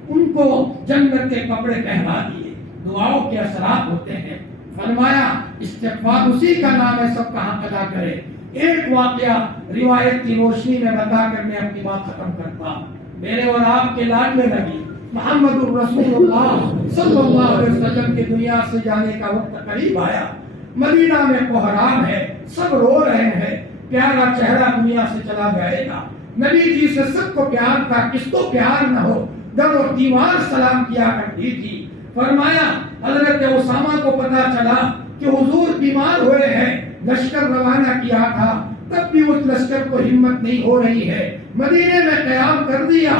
ان کو جنت کے کپڑے پہنا دیے۔ دعاؤں کے اثرات ہوتے ہیں۔ فرمایا استغفار اسی کا نام ہے، سب کا حق ادا کرے۔ ایک واقعہ روایت کی روشنی میں بتا کر میں اپنی بات ختم کرتا ہوں۔ میرے اور آپ کے لاڈلے نبی محمد الرسول اللہ صلی اللہ علیہ وسلم کی دنیا سے جانے کا وقت قریب آیا. مدینہ میں کوہرام ہے, سب رو رہے ہیں, پیارا چہرہ دنیا سے چلا جائے گا. نبی جی سے سب کو پیار تھا, کس کو پیار نہ ہو. در و دیوار سلام کیا کرتی تھی. فرمایا حضرت اسامہ کو پتا چلا کہ حضور بیمار ہوئے ہیں, لشکر روانہ کیا تھا, تب بھی اس لشکر کو ہمت نہیں ہو رہی ہے. مدینے میں قیام کر دیا.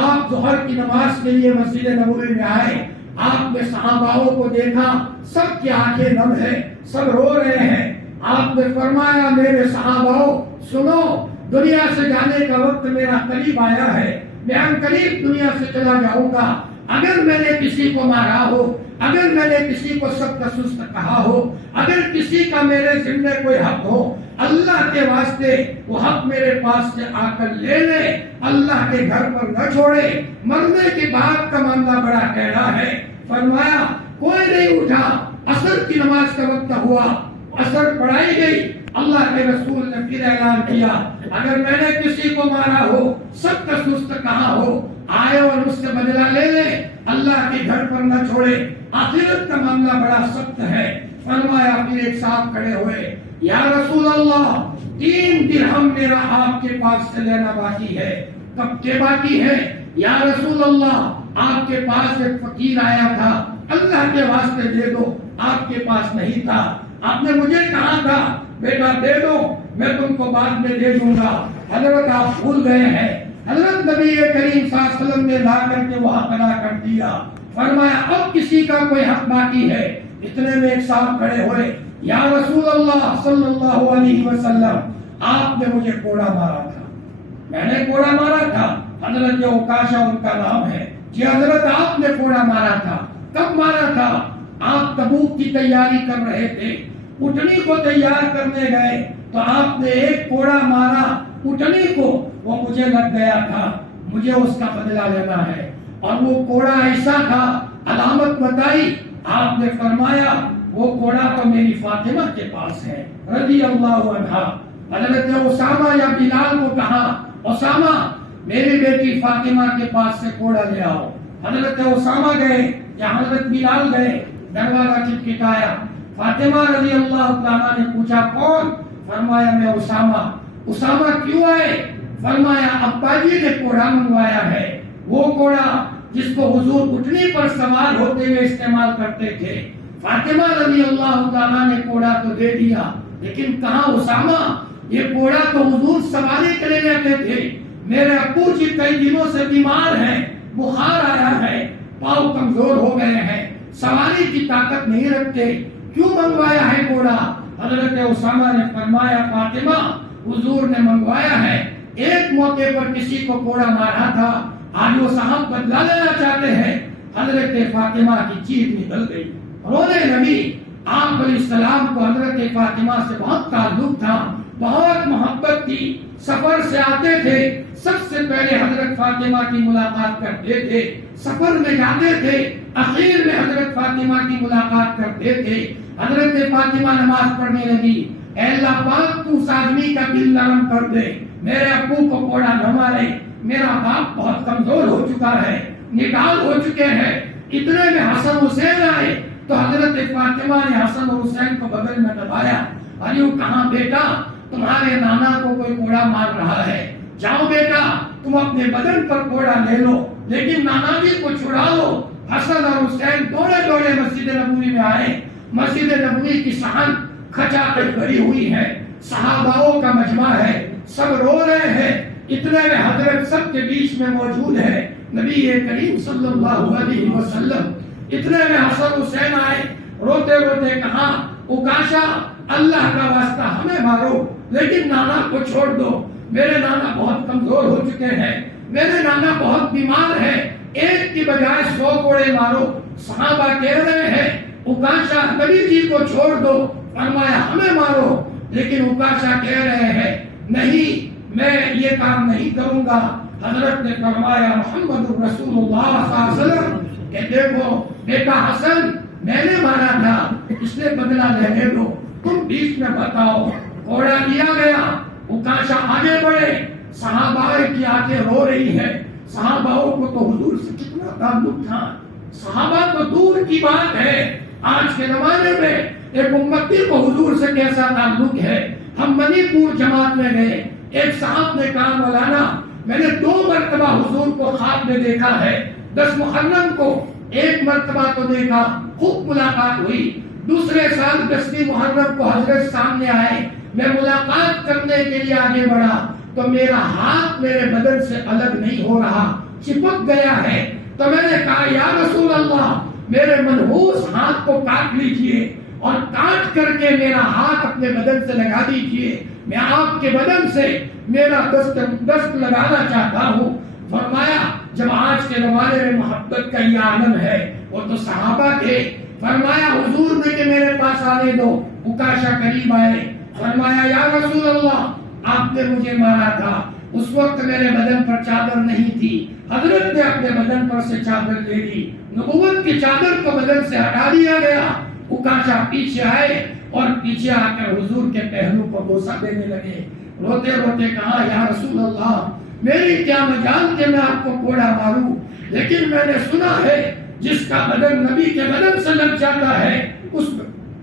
آپ ظہر کی نماز کے لیے مسجد نبوی میں آئے. آپ نے صحاباؤں کو دیکھا, سب کی آنکھیں نم ہیں, سب رو رہے ہیں. آپ نے فرمایا میرے صحاباؤں سنو, دنیا سے جانے کا وقت میرا قریب آیا ہے. میں ان قریب دنیا سے چلا جاؤں گا. اگر میں نے کسی کو مارا ہو, اگر میں نے کسی کو سخت سست کہا ہو, اگر کسی کا میرے ذمے کوئی حق ہو, اللہ کے واسطے وہ حق میرے پاس سے آ کر لے لے, اللہ کے گھر پر نہ چھوڑے. مرنے کے بعد کا معاملہ بڑا ٹیڑھا ہے. فرمایا کوئی نہیں اٹھا. عصر کی نماز کا وقت ہوا, عصر پڑھائی گئی. اللہ کے رسول نے پھر اعلان کیا اگر میں نے کسی کو مارا ہو, سخت سست کہا ہو, آئے اور اس سے بدلہ لے لے, اللہ کے گھر پر نہ چھوڑے. آخرت کا معاملہ بڑا سخت ہے. فرمایا پھر ایک صاحب کھڑے ہوئے, یا رسول اللہ 3 درہم میرا آپ کے پاس سے لینا باقی ہے. کب کے باقی ہے؟ یا رسول اللہ آپ کے پاس ایک فقیر آیا تھا, اللہ کے واسطے دے دو. آپ کے پاس نہیں تھا. آپ نے مجھے کہا تھا بیٹا دے دو, میں تم کو بعد میں دے دوں گا. حضرت آپ بھول گئے ہیں. حضرت نبی کریم صلی اللہ علیہ وسلم نے لا کر کے وہ حق ادا کر دیا. فرمایا اب کسی کا کوئی حق باقی ہے. اتنے میں ایک صاحب کھڑے ہوئے, یا رسول اللہ صلی اللہ علیہ وسلم آپ نے مجھے کوڑا مارا تھا. میں نے کوڑا مارا تھا. حضرت اوکاشا ان کا نام ہے. جی حضرت آپ نے کوڑا مارا تھا. کب مارا تھا؟ آپ تبوک کی تیاری کر رہے تھے, اٹھنی کو تیار کرنے گئے تو آپ نے ایک کوڑا مارا اٹھنی کو, وہ مجھے لگ گیا تھا, مجھے اس کا بدلہ لینا ہے. اور وہ کوڑا ایسا تھا, علامت بتائی. آپ نے فرمایا وہ کوڑا تو میری فاطمہ کے پاس ہے رضی اللہ عنہا. حضرت اسامہ یا بلال کو کہا اسامہ میری بیٹی فاطمہ کے پاس سے کوڑا لے آؤ. حضرت اسامہ گئے یا حضرت بلال گئے, دروازہ کھٹکھٹایا. فاطمہ رضی اللہ تعالیٰ نے پوچھا کون؟ فرمایا میں اسامہ. اسامہ کیوں آئے؟ فرمایا ابا جی نے کوڑا منگوایا ہے, وہ کوڑا جس کو حضور اٹھنی پر سوار ہوتے ہوئے استعمال کرتے تھے. فاطمہ رضی اللہ تعالیٰ نے کوڑا تو دے دیا, لیکن کہاں اسامہ؟ یہ کوڑا تو حضور سواری کرے لیتے تھے. میرے ابو جی کئی دنوں سے بیمار ہیں, بخار آیا ہے, پاؤں کمزور ہو گئے ہیں, سواری کی طاقت نہیں رکھتے, کیوں منگوایا ہے کوڑا؟ حضرت اسامہ نے فرمایا فاطمہ حضور نے منگوایا ہے. ایک موقع پر کسی کو کوڑا مارا تھا, آج وہ صاحب بدلا لینا چاہتے ہیں. حضرت فاطمہ کی چیخ نکل گئی, رونے لگی. آپ علیہ السلام کو حضرت فاطمہ سے بہت تعلق تھا, بہت محبت تھی. سفر سے آتے تھے, سب سے پہلے حضرت فاطمہ کی ملاقات کرتے تھے. سفر میں جاتے تھے, اخیر میں حضرت فاطمہ کی ملاقات کرتے تھے. حضرت فاطمہ نماز پڑھنے لگی, اے اللہ پاک تو اس آدمی کا دل نرم کر دے, میرے ابو کو کوڑا نہ مارے, میرا باپ بہت کمزور ہو چکا ہے, نڈال ہو چکے ہیں. اتنے میں حسن حسین آئے تو حضرت فاطمہ نے حسن اور حسین کو بغل میں دبایا. علیو کہاں بیٹا, تمہارے نانا کو کوئی کوڑا مار رہا ہے, جاؤ بیٹا تم اپنے بدن پر کوڑا لے لو, لیکن نانا جی کو چھڑا لو. حسن اور حسین دوڑے دوڑے مسجد نبوی میں آئے. مسجد نبوی کی صحن کھچا کر بھری ہوئی ہے, صحاباؤں کا مجمع ہے, سب رو رہے ہیں. اتنے میں حضرت سب کے بیچ میں موجود ہے نبی کریم صلی اللہ علیہ وسلم. اتنے میں حسن حسین آئے, روتے روتے کہا اوکاشا اللہ کا واسطہ ہمیں مارو, لیکن نانا کو چھوڑ دو, میرے نانا بہت کمزور ہو چکے ہیں, میرے نانا بہت بیمار ہے, ایک کی بجائے 100 کوڑے مارو. صحابہ کہہ رہے ہیں اوکاشا نبی جی کو چھوڑ دو. فرمایا ہمیں مارو, لیکن اوکاشا کہہ رہے ہیں نہیں میں یہ کام نہیں کروں گا. حضرت نے فرمایا محمد رسول اللہ صلی اللہ علیہ وسلم کہ دیکھو بیٹا حسن میں نے مارا تھا, اس نے بدلہ لینے دو, تم بیچ میں بتاؤ. کوڑا لیا گیا, اوکاشا آگے بڑھے, صحابہ کی آنکھیں رو رہی ہیں. صحاباؤں کو تو حضور سے کتنا تعلق تھا. صحابہ تو دور کی بات ہے، آج کے زمانے میں ایک امتی کو حضور سے کیسا تعلق ہے. ہم منی پور جماعت میں گئے، ایک صاحب نے کہا مولانا میں نے 2 مرتبہ حضور کو خواب میں دیکھا ہے. 10 محرم کو 1 مرتبہ تو دیکھا، خوب ملاقات ہوئی. دوسرے سال 10 محرم کو حضرت سامنے آئے، میں ملاقات کرنے کے لیے آگے بڑھا تو میرا ہاتھ میرے بدن سے الگ نہیں ہو رہا، چپک گیا ہے. تو میں نے کہا یا رسول اللہ میرے منحوس ہاتھ کو کاٹ لیجئے اور کاٹ کر کے میرا ہاتھ اپنے بدن سے لگا دیجئے، میں آپ کے بدن سے میرا دست لگانا چاہتا ہوں. فرمایا جب آج کے زمانے میں محبت کا یہ عالم ہے، وہ تو صحابہ تھے. فرمایا حضور نے کہ میرے پاس آنے دو. عکاشہ قریب آئے، فرمایا یا رسول اللہ آپ نے مجھے مارا تھا، اس وقت میرے بدن پر چادر نہیں تھی. حضرت نے اپنے بدن پر سے چادر لے لی، نبوت کی چادر کو بدن سے ہٹا دیا گیا. عکاشہ پیچھے آئے اور پیچھے آ کر حضور کے پہلو کو بوسہ دینے لگے. روتے روتے کہا یا رسول اللہ میری کیا مجال کہ میں آپ کو کوڑا ماروں، لیکن میں نے سنا ہے جس کا بدن نبی کے بدن سے لگ جاتا ہے اس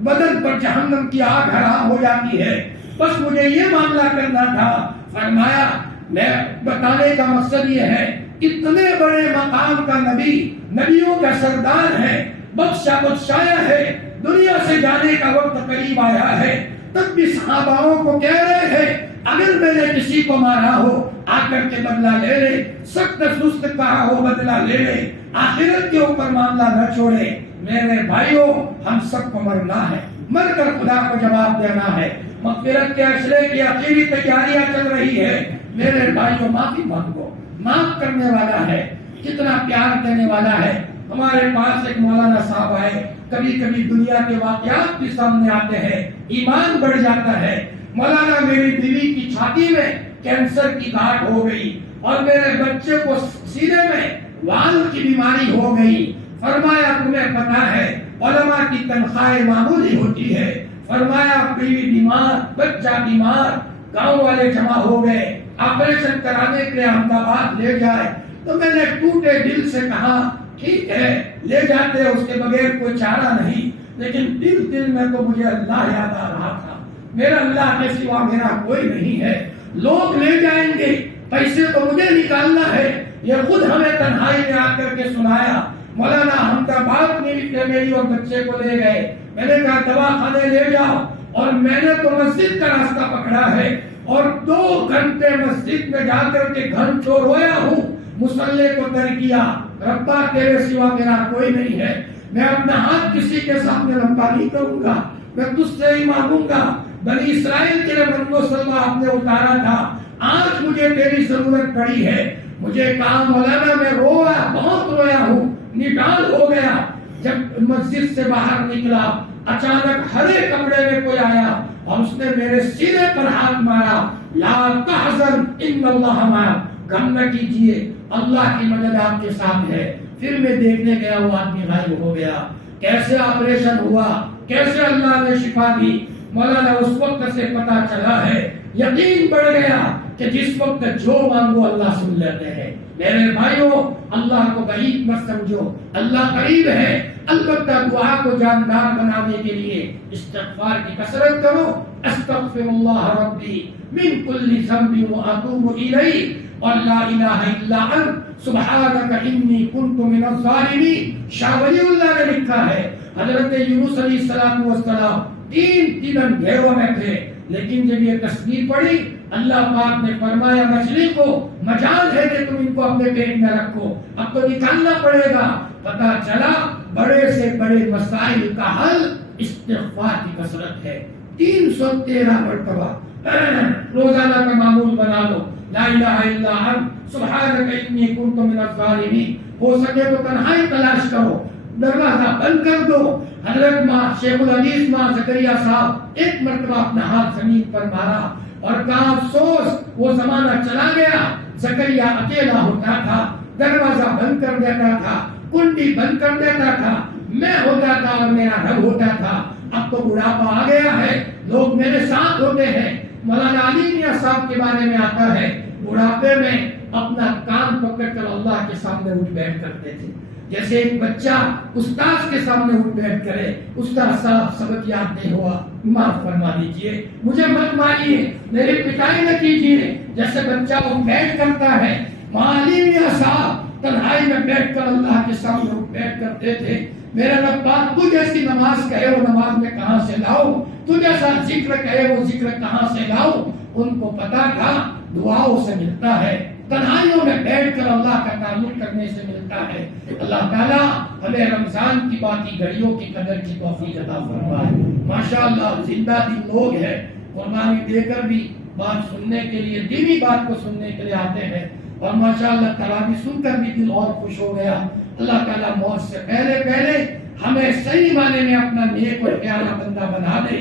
بدن پر جہنم کی آگ حرام ہو جاتی ہے. بس مجھے یہ معاملہ کرنا تھا. فرمایا میں بتانے کا مقصد یہ ہے اتنے بڑے مقام کا نبی، نبیوں کا سردار ہے، بخشا بخشایا ہے، دنیا سے جانے کا وقت قریب آیا ہے، تب بھی صحاباؤں کو کہہ رہے ہیں اگر میں نے کسی کو مارا ہو آ کر کے بدلہ لے لے، سخت سست کہا ہو بدلہ لے لے، آخرت کے اوپر معاملہ نہ چھوڑے. میرے بھائیوں ہم سب کو مرنا ہے، مر کر خدا کو جواب دینا ہے. مغفرت کے اشرے کی اخیری تیاریاں چل رہی ہے. میرے بھائیوں معافی مانگو، معاف کرنے والا ہے، کتنا پیار دینے والا ہے. ہمارے پاس ایک مولانا صاحب آئے، کبھی کبھی دنیا کے واقعات بھی سامنے آتے ہیں، ایمان بڑھ جاتا ہے. مولانا میری بیوی کی چھاتی میں کینسر کی گاٹھ ہو گئی اور میرے بچے کو سینے میں وال کی بیماری ہو گئی. فرمایا تمہیں پتا ہے علماء کی تنخواہ معمولی ہوتی ہے. فرمایا بیوی بیمار، بچہ بیمار، گاؤں والے جمع ہو گئے، آپریشن کرانے کے لیے احمدآباد لے جائے. تو میں نے ٹوٹے دل سے کہا ٹھیک ہے لے جاتے، اس کے بغیر کوئی چارہ نہیں. لیکن دل میں تو مجھے اللہ یاد آ رہا تھا، میرا اللہ کے سوا میرا کوئی نہیں ہے. لوگ لے جائیں گے، پیسے تو مجھے نکالنا ہے. یہ خود ہمیں تنہائی میں آ کر کے سنایا. مولانا احمدآباد میں میری اور بچے کو لے گئے. میں نے کہا دوا خانے لے جاؤ، اور میں نے تو مسجد کا راستہ پکڑا ہے اور 2 گھنٹے مسجد میں جا کر کے گھر چور ہویا ہوں، مصلی کو تر کیا. ربا تیرے سوا میرا کوئی نہیں ہے، میں اپنا ہاتھ کسی کے سامنے لمبا نہیں کروں گا، میں تجھ سے ہی مانگوں گا. بنی اسرائیل کے لیے منو صلی آپ نے اتارا تھا، آج مجھے تیری ضرورت پڑی ہے. مجھے کہا مولانا میں رویا، بہت رویا ہوں، نڈال ہو گیا. جب مسجد سے باہر نکلا اچانک ہرے کپڑے میں کوئی آیا اور اس نے میرے سینے پر ہاتھ مارا. لا تحزن ان اللہ معنا، غم نہ کیجیے اللہ کی مدد آپ کے ساتھ ہے. پھر میں دیکھنے گیا وہ آدمی غائب ہو گیا. کیسے آپریشن ہوا، کیسے اللہ نے شفا دی. مولانا اس وقت سے پتا چلا ہے، یقین بڑھ گیا کہ جس وقت جو مانگو اللہ سن لیتے ہیں. میرے بھائیوں اللہ کو بعید مت سمجھو، اللہ قریب ہے. البتہ دعا کو جاندار بنانے کے لیے استغفار کی کثرت کرو. استغفر اللہ ربی من کل ذنب واتوب الیہ اور لا الہ الا انت سبحانک انی کنت من الظالمین. شاہ ولی اللہ نے لکھا ہے حضرت یونس علیہ السلام 3 دن اندھیروں میں تھے، لیکن جب یہ تصویر پڑھی اللہ پاک نے فرمایا مچھلی کو مجال ہے کہ تم ان کو اپنے پیٹ میں رکھو، اب تو نکالنا پڑے گا. پتا چلا بڑے سے بڑے مسائل کا حل استغفار کی کثرت ہے. 313 مرتبہ روزانہ کا معمول بنا لو. لا الہ الا انت سبحانک انی کنت من الظالمین. ہو سکے تو تنہائی تلاش کرو، دروازہ بند کر دو. حضرت ماں شیخ الحدیث ماں زکریا صاحب 1 مرتبہ اپنا ہاتھ زمین پر مارا اور کہا افسوس وہ زمانہ چلا گیا. زکریا اکیلا ہوتا تھا، دروازہ بند کر دیتا تھا، کنڈی بند کر دیتا تھا، میں ہوتا تھا اور میرا رب ہوتا تھا. اب تو بڑھاپا آ گیا ہے، لوگ میرے ساتھ ہوتے ہیں. مولانا علی میاں صاحب کے بارے میں آتا ہے بڑھاپے میں اپنا کان پکڑ کر اللہ کے سامنے اٹھ بیٹھ کرتے تھے. جیسے ایک بچہ استاد کے سامنے اٹھ بیٹھ کرے, استاد صاحب سبق یاد نہیں ہوا, معاف فرما دیجئے, مجھے مت ماریے, میری پٹائی نہ کیجیے. جیسے بچہ اٹھ بیٹھ کرتا ہے, معلم یا صاحب تنہائی میں بیٹھ کر اللہ کے سامنے اٹھ بیٹھ کرتے تھے. میرے رب پاک تو جیسی نماز کہے وہ نماز میں کہاں سے لاؤ, تو جیسا ذکر کہے وہ ذکر کہاں سے لاؤ. ان کو پتا تھا دعاؤں سے ملتا ہے, تنہائیوں میں بیٹھ کر اللہ کا تعلق کرنے سے ملتا ہے. اللہ تعالیٰ ہمیں رمضان کی باقی گھڑیوں کی قدر کی توفیق عطا فرمائے. ماشاءاللہ زندہ دل لوگ ہیں, قربانی دے کر بھی بات سننے کے لیے, دینی بات کو سننے کے لیے آتے ہیں, اور ماشاءاللہ تراویح سن کر بھی دل اور خوش ہو گیا. اللہ تعالیٰ موت سے پہلے ہمیں صحیح معنی میں اپنا نیک اور پیارا بندہ بنا دے,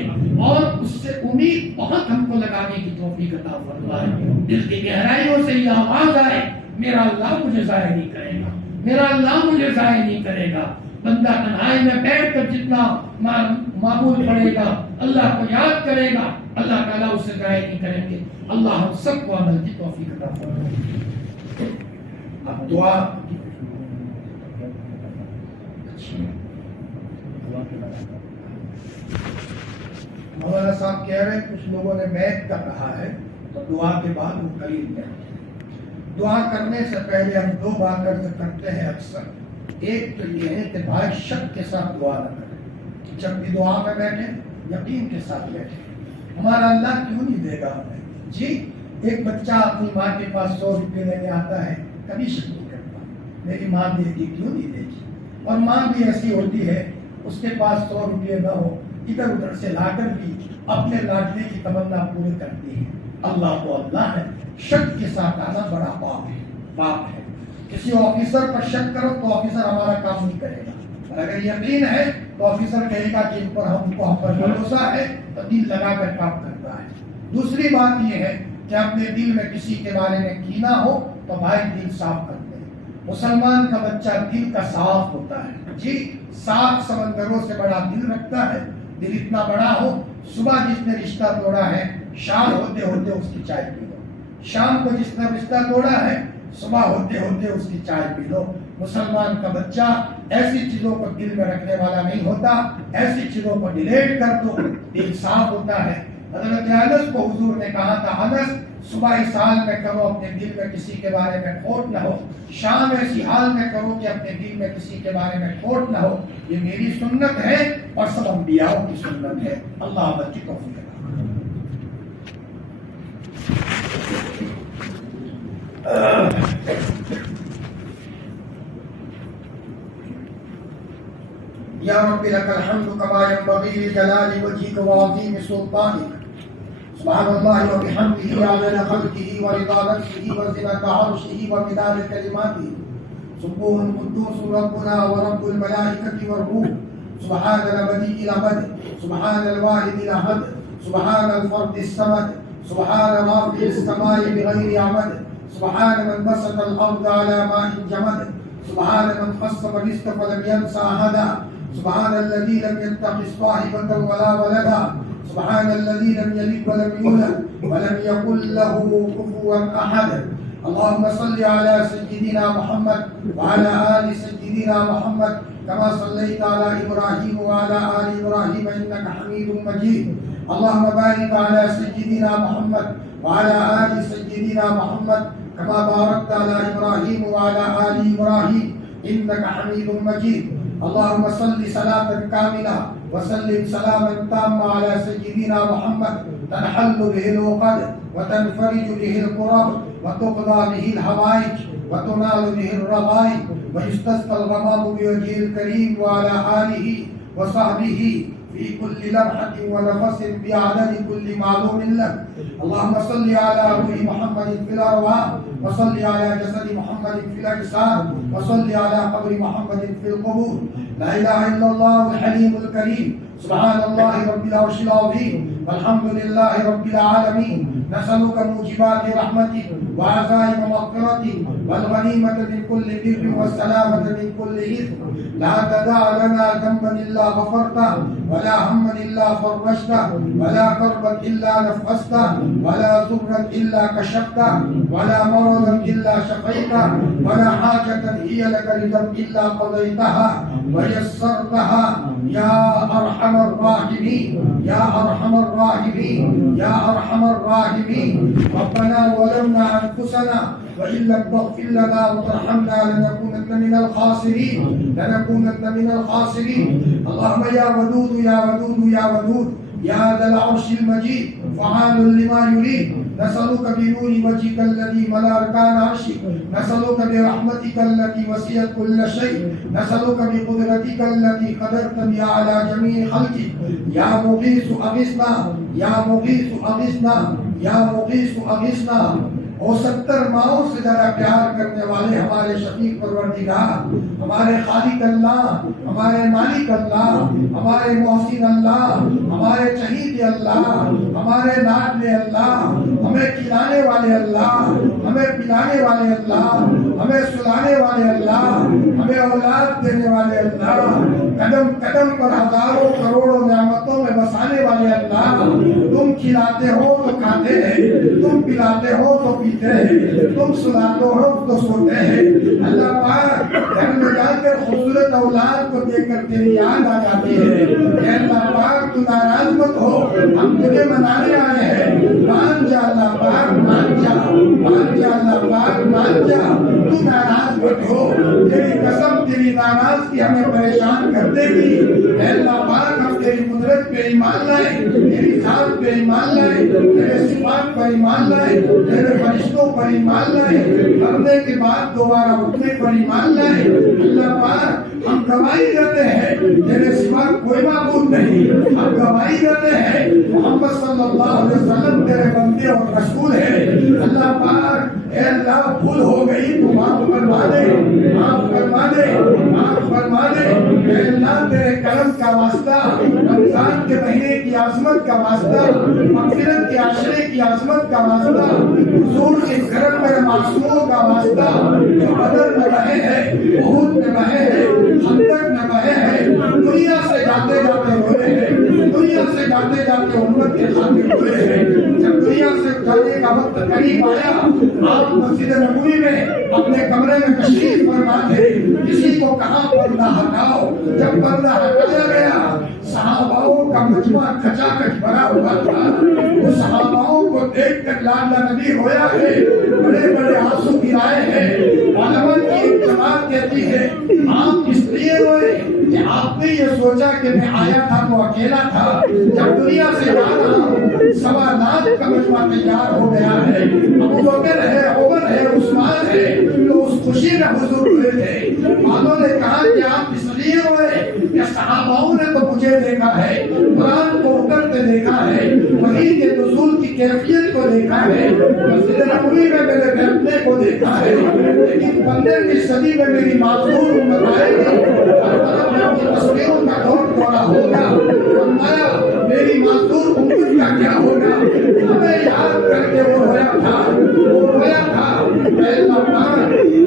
اور اس سے امید بہت ہم کو لگانے کی توفیق عطا فرمائے. دل کی گہرائیوں سے یہ آواز آئے, میرا اللہ مجھے ضائع نہیں کرے گا, میرا اللہ مجھے ضائع نہیں کرے گا. بندہ تنہائی میں بیٹھ کر جتنا معمول پڑے گا, اللہ کو یاد کرے گا, اللہ تعالیٰ اسے ضائع نہیں کریں گے. اللہ ہم سب کو عمل کی توفیق عطا فرمائے. اب دعا مولانا صاحب کہہ رہے ہیں کچھ لوگوں نے میت کر رہا ہے تو دعا کے بعد وہ قریب کرتے ہیں. دعا کرنے سے پہلے ہم دو باتیں کرتے ہیں اکثر. ایک تو یہ ہے کہ بھائی شک کے ساتھ دعا نہ کریں, جب بھی دعا میں بیٹھے یقین کے ساتھ بیٹھے. ہمارا اللہ کیوں نہیں دے گا ہمیں؟ جی ایک بچہ اپنی ماں کے پاس 100 روپے لینے آتا ہے, کبھی شک نہیں کرتا میری ماں دے گی کیوں نہیں دے گی. اور ماں بھی ایسی ہوتی ہے, اس کے پاس 100 روپے نہ ہو, ادھر ادھر سے لا کر بھی اپنے لاڈلے کی تمنا پوری کرتی ہے. اللہ تو اللہ ہے, شک کے ساتھ آنا بڑا پاپ ہے. کسی آفیسر پر شک کرو تو آفیسر ہمارا کام نہیں کرے گا, اور اگر یقین ہے تو آفیسر کہے گا کہ ان پر ہم پر بھروسہ ہے, تو دل لگا کر کام کرتا ہے. دوسری بات یہ ہے کہ اپنے دل میں کسی کے بارے میں کینہ ہو تو بھائی دل صاف کر دیں. مسلمان کا بچہ دل کا صاف ہوتا ہے. جی 7 سمندروں سے بڑا دل رکھتا ہے. دل اتنا بڑا ہو, صبح جس نے رشتہ توڑا ہے شام ہوتے ہوتے اس کی چائے پی لو, شام کو جس نے رشتہ توڑا ہے صبح ہوتے ہوتے اس کی چائے پی لو. مسلمان کا بچہ ایسی چیزوں کو دل میں رکھنے والا نہیں ہوتا, ایسی چیزوں کو ڈیلیٹ کر دو, دل صاف ہوتا ہے. حضرت انس کو حضور نے کہا تھا, انس صبح اس حال میں کرو اپنے دل میں کسی کے بارے میں کھوٹ نہ ہو, شام ایسی حال میں کرو کہ اپنے دل میں کسی کے بارے میں کھوٹ نہ ہو. یہ میری سنت ہے اور سب انبیاء کی سنت ہے. اللہ عبد کی توفیق. یا رب لک الحمد کما ينبغي لجلال وجهك وعظیم سلطانك. سبحان الله وبحمده عدد خلقه ورضا نفسه وزنة عرشه ومداد كلماته. سبوح قدوس ربنا ورب الملائكة والروح. سبحان البديع الأبد, سبحان الواحد الأحد, سبحان الفرد الصمد, سبحان رافع السماء بغير عمد, سبحان من بسط الأرض على ماء جمد, سبحان من قسم الرزق فلم ينس أحدا, سبحان الذي لم يتخذ صاحبة ولا ولدا, سبحان الذي لم يلد ولم يولد ولم يكن له كفوا أحد. اللهم صل على سيدنا محمد وعلى آل سيدنا محمد كما صليت على إبراهيم وعلى آل إبراهيم إنك حميد مجيد. اللهم بارك على سيدنا محمد وعلى آل سيدنا محمد كما باركت على إبراهيم وعلى آل إبراهيم إنك حميد مجيد. اللهم صل صلاة كاملة وسلم سلاما تاما على سيدنا محمد تنحل به العقد وتنفرج به الكرب وتقضى به الحوائج وتنال به الرغائب ويستسقى الغمام بوجهه الكريم وعلى آله وصحبه في كل لمحة ونفس بعدد كل معلوم لك. اللهم صل على روح محمد في الأرواح, وصل على جسد محمد في الأجساد, وصل على قبر محمد في القبور. لا إله إلا الله الحليم الكريم. سبحان الله رب العرش العظيم والحمد لله رب العالمين. نسألك موجبات رحمتك وعزائم مغفرتك والغنيمة من كل بر والسلامة من كل إثم لا تدع لنا ذنبا إلا غفرته ولا هما إلا فرجته ولا كربا إلا نفسته ولا ضرا إلا كشفته ولا مرضا إلا شفيته ولا حاجة هي لك رضا إلا قضيتها ويسرتها يا أرحم الراحمين يا أرحم الراحمين يا أرحم الراحمين. ربنا ظلمنا أنفسنا وإن لم تغفر لنا وترحمنا لنكونن من الخاسرين اللهم يا ودود يا ودود يا ودود يا ذا العرش المجيد فعال لما يريد نسألك بنور وجهك الذي ملا أركان عرشك نسألك برحمتك التي وسعت كل شيء نسألك بقدرتك التي قدرت بها على جميع خلقك يا مغيث أغثنا يا مغيث أغثنا يا مغيث أغثنا. اور 70 ماؤں سے ذرا پیار کرنے والے ہمارے شفیق پروردگار ہمارے خالق اللہ ہمارے مالک اللہ ہمارے محسن اللہ ہمارے چہید اللہ ہمارے نادل اللہ ہمیں کھلانے والے اللہ ہمیں پلانے والے اللہ ہمیں سلانے والے اللہ ہمیں اولاد دینے والے اللہ قدم قدم پر ہزاروں کروڑوں نعمتوں میں بسانے والے اللہ تم کھلاتے ہو تو کھاتے ہیں تم پلاتے ہو تو پیتے ہیں تم سلاتے ہو تو سوتے ہیں. اللہ پاک گھر میں جا کر خوبصورت اولاد کو دیکھ کر تیری یاد آ جاتی ہے. اے اللہ پاک تو ناراض مت ہو ہم تجھے منانے آئے ہیں. مان جا اللہ پاک مان جا اللہ پاک مان جا تو ناراض مت ہو. تیری قسم تیری ناراضگی ہمیں پریشان کر دے گی. اے اللہ پاک ہم تیری قدرت پہ ایمان لائے تیری ذات پہ ایمان لائے تیرے صفات پر ایمان لائے تیرے فرشتوں پر ایمان لائے مرنے کے بعد دوبارہ اٹھنے پر ایمان لائے. اللہ پاک ہم گواہی دیتے ہیں تیرے سوا کوئی معبود نہیں. ہم گواہی دیتے ہیں محمد صلی اللہ علیہ وسلم تیرے بندے اور رسول ہیں. اللہ پاک اے اللہ بھول ہو گئی تو معاف فرما دے معاف فرما دے معاف فرما دے. اے اللہ تیرے کرم کا واسطہ رمضان کے مہینے کی عظمت کا واسطہ مغفرت کے عشرے کی عظمت کا واسطہ حضور کے گھر میں معصوموں کا واسطہ جو بدر میں رہے ہیں احد میں رہے ہیں خندق میں رہے ہیں دنیا سے جاتے جاتے ہوئے ہیں دنیا سے جاتے جاتے امت کے خاطر ہوئے ہیں. جب دنیا سے جانے کا وقت قریب آیا آپ مسجد نبوی میں اپنے کمرے میں تشریف فرما تھے. کسی کو کہاں پردہ ہٹاؤ. جب پردہ ہٹایا گیا صحاباؤں کا مجمع کھچا کھچ بھرا ہوا تھا. وہ صحاباؤں کو دیکھ کر لالا نبی رویا ہے بڑے بڑے آنسو گرائے ہیں. علماء کی ایک جماعت کہتی ہے آپ اس لیے روئے کہ آپ نے یہ سوچا کہ میں آیا تھا تو اکیلا تھا جب دنیا سے جا رہا ہوں 1.25 لاکھ کا مجمع تیار ہو گیا ہے. ابو بکر ہے عمر ہے عثمان ہے تو اس خوشی میں حضور ہوئے تھے. والوں نے کہا کہ آپ اس لیے روئے کہ صحاباؤں نے تو مجھے دیکھا ہے قرآن کو اترتے دیکھا ہے وحی کے نزول کی کیفیت کو دیکھا ہے مسجد نبوی میں میرے بیٹھنے کو دیکھا ہے لیکن 15ویں صدی میں میری معذور امت آئے گی تصویروں کا دور تھوڑا ہوگا. فرمایا میری معذور امت کا کیا ہوگا. ہمیں یاد کر کے وہ رویا تھا.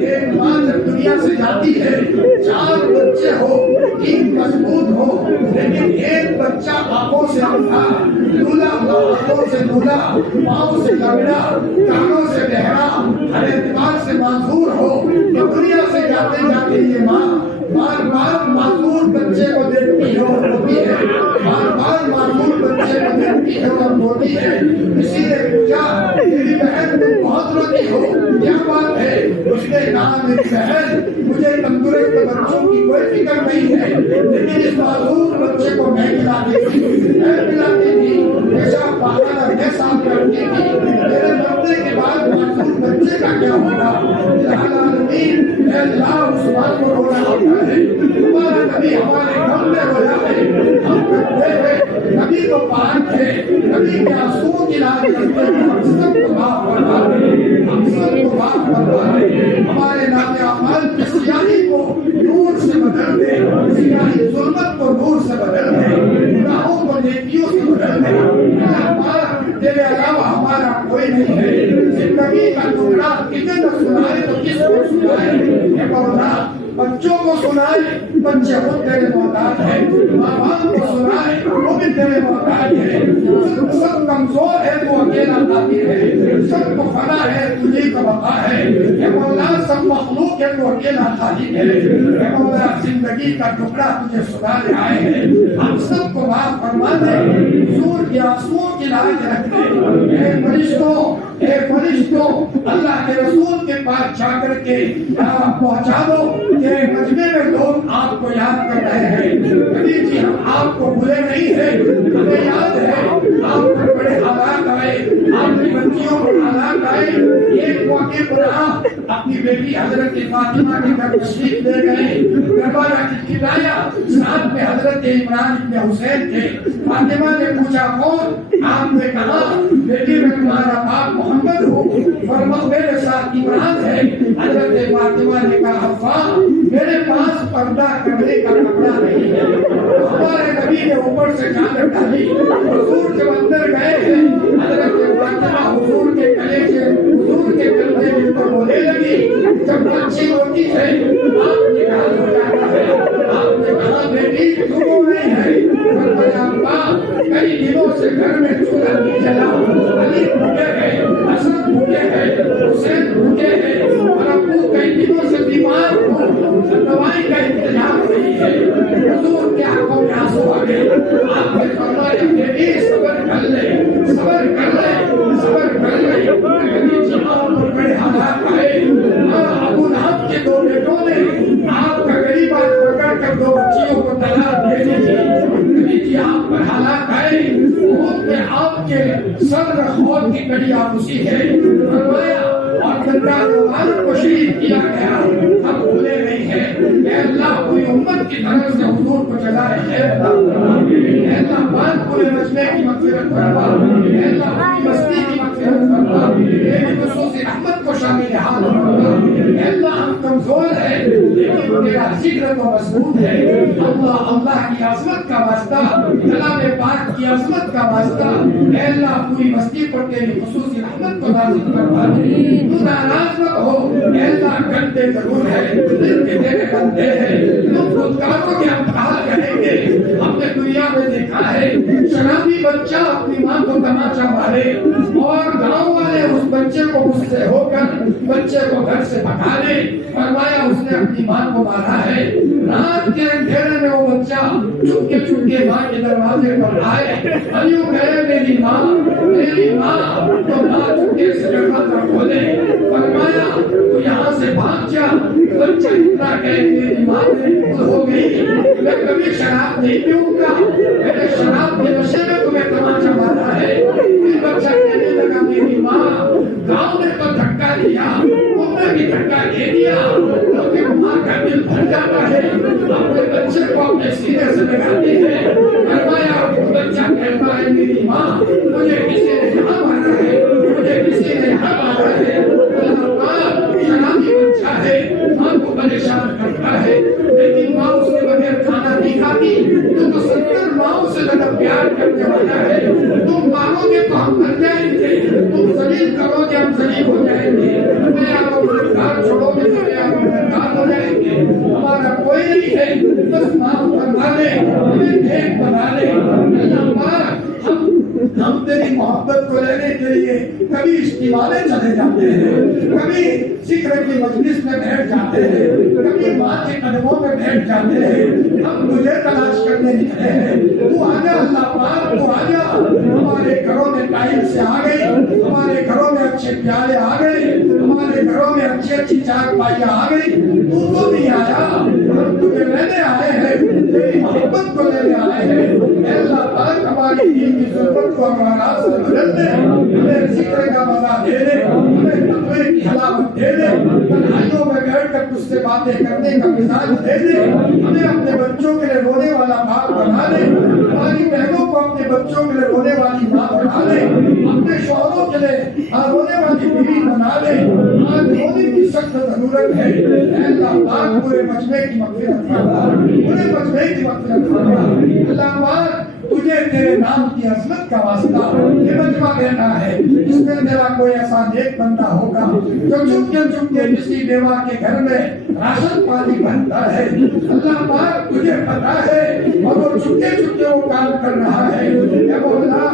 ایک ماں جب دنیا سے جاتی ہے 4 بچے ہو 3 مضبوط ہو لیکن ایک بچہ آنکھوں سے اندھا لولا آنکھوں سے لولا پاؤں سے لگڑا کانوں سے بہرا ہر اعتبار سے معذور ہو تو دنیا سے جاتے جاتے یہ ماں بار بار معذور بچے کو دیکھتی ہے اور روتی ہے. بار بار معذور بچے کو دیکھتی ہے اور روتی ہے. کسی نے پوچھا میری بہن تم بہت روتی ہو کیا بات ہے. اس نے کہا میری بہن مجھے تندرست بچوں کی کوئی فکر نہیں ہے لیکن اس معذور بچے کو میں کھلاتی تھی پیشاب پاخانہ میں صاف کرتی تھی. میرے مرنے کے بعد معذور بچے کا کیا ہوگا. اے اللہ اس بات کو رونا ہوتا ہے. ہمارا نبی ہمارے گھر میں رویا ہے. ہم کرتے ہیں نبی کو پاک ہے نبی کے آنسوؤں کی لاج کرتے ہیں. ہم سب کو معاف فرما دے ہم سب کو معاف فرما دے. ہمارے نام اعمال کی سیاہی کو نور سے بدل دے. سیاہی ظلمت کو نور سے بدل دے. گناہوں کو نیکیوں سے بدل دے. تیرے علاوہ ہمارا کوئی نہیں ہے. زندگی کا ٹکڑا کتنے تک سنائے تو کس کو مولا بچوں کو سنائے بچے خود تیرے محتاج ہیں ماں باپ کو سنائے وہ بھی تیرے محتاج ہیں سب کمزور ہے تو اکیلا قادر ہے سب کو فنا ہے تجھے کا بقا ہے اے مولا سب مخلوق ہے تو اکیلا خالق ہے اے مولا زندگی کا ٹکڑا تجھے سنانے آئے ہیں ہم سب کو معاف فرما دے حضور کی آنسوؤں کی لاج رکھ دے اے فرشتوں اللہ کے رسول کے پاس جا کر کے پہنچا دو کہ مجمع میں لوگ آپ کو یاد کر رہے ہیں نبی جی ہم آپ کو بھولے نہیں ہیں ہمیں یاد ہے آپ پر بڑے حالات آئے آپ کی بچیوں کو حالات آئے ایک موقع پر آپ اپنی بیٹی حضرت فاطمہ کے گھر تشریف لے گئے کربلا کی کھلایا ساتھ میں حضرت عمران ابن حسین تھے فاطمہ نے پوچھا کون آپ نے کہا بیٹی میں تمہارا باپ محمد ہوں فرمایا میرے ساتھ عمران ہے حضرت فاطمہ نے کہا ابا میرے پاس پردہ کرنے کا کپڑا نہیں ہے ہمارے نبی نے اوپر سے چادر ڈالی حضور جب اندر گئے ہیں حضرت فاطمہ حضور کے گلے سے حضور کے گلے میں تو بولنے لگی جب بچی ہوتی ہے آپ نکال ہو جاتا ہے آپ نے کہا بیٹی تم ہو نہیں ہے فرمایا ابا کئی دنوں سے گھر میں چولہا نہیں جلا علی بھوکے ہیں حسن بھوکے ہیں حسین بھوکے ہیں اور ابو کئی دنوں سے بیمار ہوں دوائی کا انتظام نہیں ہے حضور کے آنکھوں میں آنسو آ گئے آپ نے فرمایا بیٹی صبر کر لے صبر کر لے صبر کر لے کبھی جہاں پر بڑے حالات آئے ابو لہب کے دو بیٹوں نے آپ کا غریبات پکڑ کر دو بچیوں کو طلاق دے دی کبھی جی آپ پر حالات آئے خود میں آپ کے صبر خود کی کڑی آپسی ہے فرمایا اور والوں کو شہید کیا گیا ہم بھولے نہیں ہیں اے اللہ پوری امت کی طرف سے حضور کو جلائے خیر اے اللہ بان پورے مجمع کی مغفرت فرما اے اللہ پوری بستی کی مغفرت فرما اے خصوصی رحمت کو شامل حال فرما اے اللہ ہم کمزور ہیں لیکن تیرا ذکر تو مضبوط ہے اللہ کی عظمت کا واسطہ کلام پاک کی عظمت کا واسطہ اے اللہ پوری بستی پر تیری خصوصی رحمت کو نازل فرما تو ناراض مت ہو اے اللہ گندے ضرور ہے دل کے تیرے گندے ہیں تم خودکاروں کے ہم کہا کہیں گے ہم نے دنیا میں دیکھا ہے شرابی بچہ اپنی ماں کو تماچا مارے اور گاؤں والے اس بچے کو غصے ہو کر بچے کو گھر سے بھگا لے فرمایا اس نے اپنی ماں کو مارا ہے رات کے اندھیرے میں وہ بچہ چپکے چپکے ماں کے دروازے پر آئے علیوں کہے میری ماں تو ماں چپکے سے دروازہ کھولے فرمایا تو یہاں سے بھاگ جا بچہ اتنا کہے میری ماں ہو گئی میں کبھی شراب نہیں پیوں گا میرے شراب کے نشے میں تمہیں تماچا مارا ہے بچہ کہنے لگا میری ماں گاؤں نے تو دھکا دیا نے بھی دھکا دے دیا لیکن ماں کا دل بھر جاتا ہے اپنے بچے کو اپنے سینے سے لگاتی ہے فرمایا بچہ کہتا ہے میری ماں مجھے کسی نے یہاں مارا ہے مجھے کسی نے یہاں مارا ہے شرابی بچہ ہے ماں کو پریشان کرتا ہے لیکن ماں اس کے بغیر کھانا نہیں کھاتی تو 70 ماؤں سے زیادہ پیار کرنے والا ہے تم مانو گے تو ہم مر جائیں گے تم ذلیل کرو گے ہم ذلیل ہو جائیں گے میں آپ کو گھر چھوڑو گے تو میں آپ کو گھر ہو جائیں گے ہمارا کوئی نہیں ہے بس معاف فرما دے ہمیں نیک بنا دے اللہ پاک ہم تیری محبت کو لینے کے لیے کبھی اجتماع میں چلے جاتے ہیں کبھی ذکر کی مجلس میں بیٹھ جاتے ہیں کبھی ماں کے قدموں میں بیٹھ جاتے ہیں ہم تجھے تلاش کرنے نکلے ہیں تو آجا اللہ پاک تو آجا ہمارے گھروں میں ٹائم سے آ گئی ہمارے گھروں میں اچھے پیالے آ گئے ہمارے گھروں میں اچھی چار پائیاں آ گئی تو نہیں آیا ہم تجھے لینے آئے ہیں تیری محبت کو لینے آئے ہیں اے اللہ پاک ہماری دین کی ضرورت کو ہمارا سے بدل دے ہمیں ذکر کا مزہ دے دے ہمیں تقوی کی حلاوت دے دے تنہائیوں میں بیٹھ کر تجھ سے باتیں کرنے کا مزاج دے دے ہمیں اپنے بچوں کے لیے رونے والا باپ بنا دے ہماری بہنوں کو اپنے بچوں کے لیے رونے والی ماں بنا دے اپنے شوہروں کے لیے رونے والی بیوی بنا دے آج رونے کی سخت ضرورت ہے اے اللہ پاک پورے مجمع کی مغفرت فرما، پورے مجمع کی مغفرت فرما۔ اللہ پاک تجھے تیرے نام کی عظمت کا واسطہ یہ مجمع دینا ہے، اس میں تیرا کوئی ایسا نیک بندہ ہوگا جو چپ کے کسی بیوہ کے گھر میں راشن پانی بنتا ہے، اللہ پاک تجھے پتا ہے، اور وہ چپ کے وہ کام کر رہا ہے، اے مولا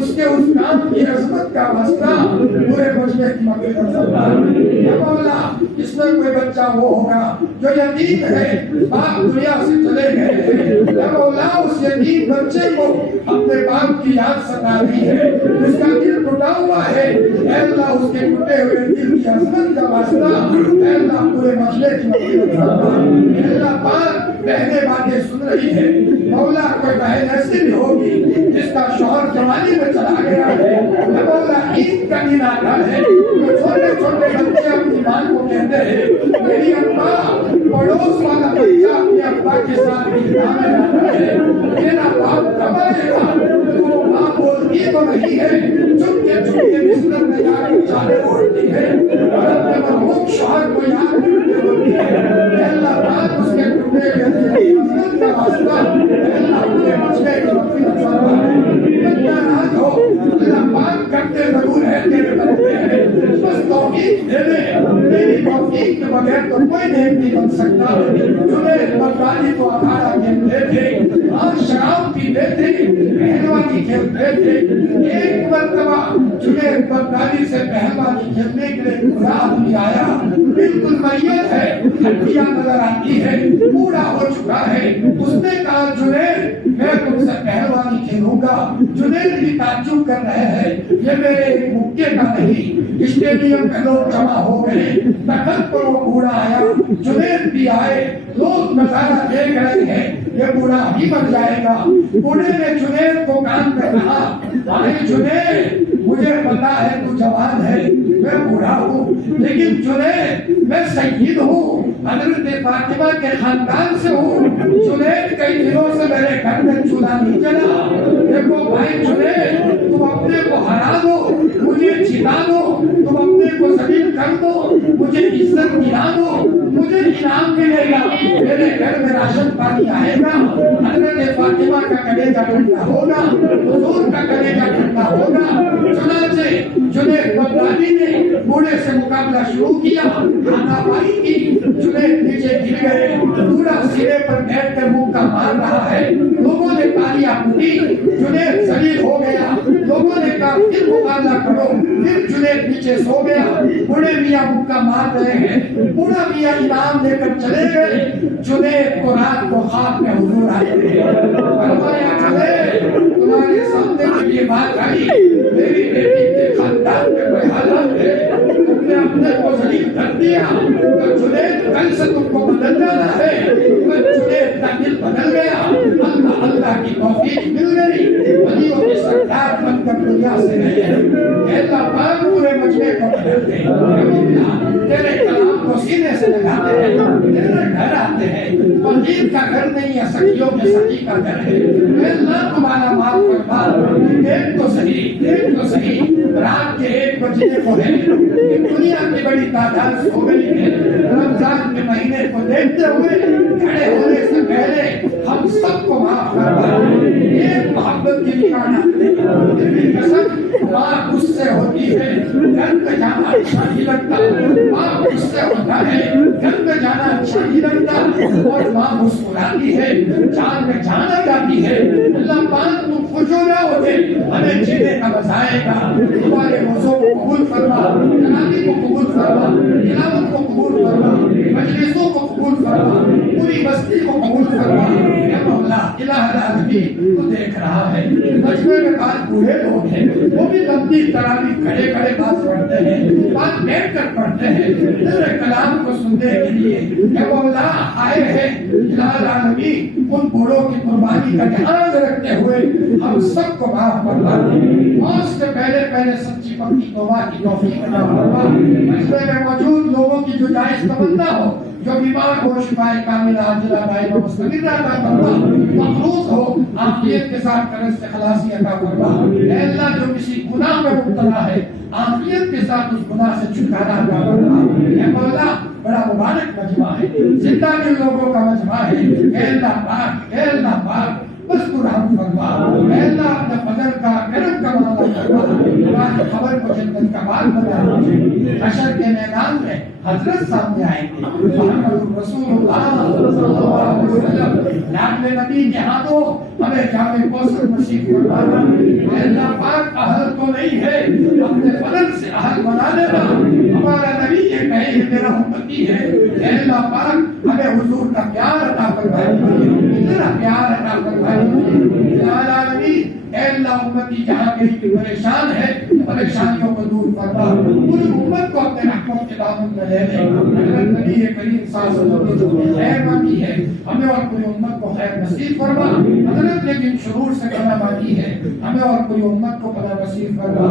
اس کے اس کام کی عظمت کا واسطہ پورے مجمع کی مغفرت فرما۔ اے مولا اس میں کوئی بچہ وہ ہوگا جو یتیم ہے، باپ دنیا سے چلے گئے ہیں، اے مولا اس یتیم بچے کو اپنے باپ کی یاد ستا رہی ہے، اس کا دل ٹوٹا ہوا ہے، اے اللہ اس کے ٹوٹے ہوئے دل کی عظمت کا واسطہ اے اللہ پورے مسئلے کی مغفرت فرما۔ اے اللہ پاک بہنیں باتیں سن رہی ہے، مولا کوئی بہن ایسی بھی ہوگی جس کا شوہر جوانی میں چلا گیا ہے، اے مولا عید کا دن آتا ہے، تو چھوٹے چھوٹے بچے اپنی ماں کو کہتے ہیں میری ابا، پڑوس والا بچہ اپنے ابا کے ساتھ عیدگاہ میں جاتا ہے، میرا باپ کب آئے گا؟ تو ماں بولتی تو نہیں ہے، چپ کے بستر میں جا کے چادر اوڑھتی ہے اور اپنے مرحوم شوہر کو یاد کرتے ہوتی ہے، اے اللہ پاک اس کے ٹوٹے ہوئے دل کی عظمت کا واسطہ اے اللہ پورے مسئلے کی مغفرت فرما۔ بندہ ناز ہو، اللہ پاک کرتے ضرور ہے تیرے بندے ہیں، بس توفیق دے دے، تیری توفیق کے بغیر تو کوئی نیک نہیں بن سکتا۔ جنید بغدادی کو اکھاڑا کھیلتے تھے اور شراب پیتے تھے، پہلوانی کھیلتے تھے، ایک مرتبہ جنید بغدادی سے پہلوانی کھیلنے کے لیے بوڑھا آدمی آیا، بالکل میت ہے، ہڈیاں نظر آتی ہے، بوڑھا ہو چکا ہے، اس نے کہا جنید میں تم سے پہلوانی کھیلوں گا۔ جنید بھی تعجب کر رہے ہیں، یہ میرے ایک مکے کا نہیں، اسٹیڈیم میں لوگ جمع ہو گئے، تخت پر وہ بوڑھا آیا، جنید بھی آئے، لوگ نظارہ دیکھ رہے ہیں، یہ بوڑھا بھی مر جائے گا۔ بوڑھے نے جنید کو کان پہ کہا ارے جنید مجھے پتا ہے تو جوان ہے، میں بوڑھا ہوں، لیکن جنید میں سید ہوں، حضرت فاطمہ کے خاندان سے ہوں، جنید کئی دنوں سے میرے گھر میں چولہا نہیں جلا، دیکھو بھائی جنید تم اپنے کو ہرا دو، مجھے جتا دو، تم اپنے کو ذلیل کر دو، مجھے عزت دلا دو، مجھے انعام ملے گا، میرے گھر میں راشن پانی آئے گا، حضرت فاطمہ کا کلیجہ ٹھنڈا ہوگا، حضور کا کلیجہ ٹھنڈا ہوگا۔ چنانچہ جنید بغدادی نے بوڑھے سے مقابلہ شروع کیا، ہاتھا پائی کی، جنید نیچے گر گئے، بوڑھا سینے پر بیٹھ کر مکہ مار رہا ہے، لوگوں نے تالیاں پیٹی، جنید ذلیل ہو گیا، لوگوں نے کہا پھر مقابلہ کرو، پھر جنید نیچے سو گیا، بوڑھے میاں مکہ مار رہے ہیں، بوڑھا میاں انعام لے کر چلے گئے، جنید کو رات کو خواب میں حضور آئے تھے، فرمایا جنید تمہارے سامنے کی یہ بات آئی، میری بیٹی کے خاندان میں کوئی حالات ہے، تم نے اپنے کو ذلیل کر دیا، تو جنید کل سے تم کو بدل جانا ہے، جنید کا دل بدل گیا، اللہ اللہ کی توفیق مل گئی، ولیوں کی سردار بن کر دنیا سے گئے، اے اللہ پاک پورے مجمع کو بدل دے، تیرے کلام کو سینے سے لگاتے ہیں، تیرے گھر آتے ہیں، فقیر کا گھر نہیں ہے، سخیوں کے سخی کا گھر ہے، اے اللہ تمہارا معاف فرما، ایک تو صحیح رات کے 1 بجے کو ہے، دنیا کی بڑی تعداد سو گئی ہے، رمضان کے مہینے کو دیکھتے ہوئے کھڑے ہونے سے پہلے ہم سب کو معاف فرما، ایک محبت کی نشانات دے، تیری قسم ماں غصے ہوتی ہے، گھر میں جانا اچھا نہیں لگتا، ماں غصے ہوتا ہے، گھر میں جانا اچھا نہیں لگتا، اور ماں مسکراتی ہے، جان میں جان آ جاتی ہے، اللہ پاک تم خوش ہو جاؤ گے، ہمیں جینے کا مزہ آئے گا، تمہارے موضوع کو قبول فرما، کلامی کو قبول فرما، تلاوت کو قبول فرما، مجلسوں کو قبول فرما، پوری بستی کو قبول فرما، اے مولا الہ العالمین تو دیکھ رہا ہے، مجمع میں بعض بوڑھے لوگ ہیں، وہ بھی لمبی تراویح کھڑے کھڑے بات پڑھتے ہیں، بات بیٹھ کر پڑھتے ہیں، تیرے کلام کو سننے کے لیے، اے مولا آئے ہیں، الہ العالمین ان بوڑھوں کی قربانی کا جہاز رکھتے ہوئے ہم سب کو معاف فرما، موت سے پہلے سچی پکی توبہ کی توفیق عطا فرما، مجمع میں موجود لوگوں کی جو جائز تمنا ہو، جو بیمار ہو شفائے کامل عاجلہ دائمہ مستمرہ عطا فرما، مقروض ہو عافیت کے ساتھ قرض سے خلاصی عطا فرما، اے اللہ جو کسی گناہ میں مبتلا ہے عافیت کے ساتھ اس گناہ سے چھٹکارا عطا فرما، اے مولا بڑا مبارک مجمع ہے، زندہ دل لوگوں کا مجمع ہے۔ اے اللہ پاک، اے اللہ پاک بس تو رحم فرما، اے اللہ اپنے فضل کا کرم کا معاملہ فرما، ہماری خبر کو جنت کا باغ بنا دے۔ حشر کے میدان میں حضرت سامنے آئیں گے، محمد رسول اللہ صلی اللہ علیہ وسلم لاڈلے نبی کے ہاتھوں ہمیں جامع کوثر نصیب فرما۔ اے اللہ پاک اہل تو نہیں ہے، اپنے فضل سے اہل بنا لینا۔ ہمارا نبی یہ کہے کہ میرا امتی ہے، اے اللہ پاک ہمیں حضور کا پیار عطا فرمائے، اتنا پیار عطا فرمائے۔ اے اللہ امتی جہاں کہیں پریشان ہے پریشانیوں کو دور فرما، پوری امت کو اپنے رحمت کے دامن میں لے لے۔ حضرت نبی کریم صلی اللہ علیہ وسلم کی خیر مانگی ہے، ہمیں اور پوری امت کو خیر نصیب فرما۔ حضرت نے جن شرور سے پناہ مانگی ہے، ہمیں اور پوری امت کو پناہ نصیب فرما۔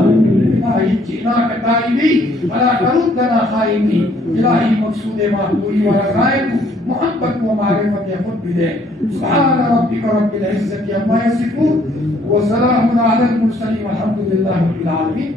الہی جینا کتائبی ولا تردنا خائبی، الہی مقصود معقولی و رضائے محبت و معرفت خود بھی دے۔ سبحان ربک رب العزت عما یصفون وسلام علی المرسلین والحمد للہ رب العالمین۔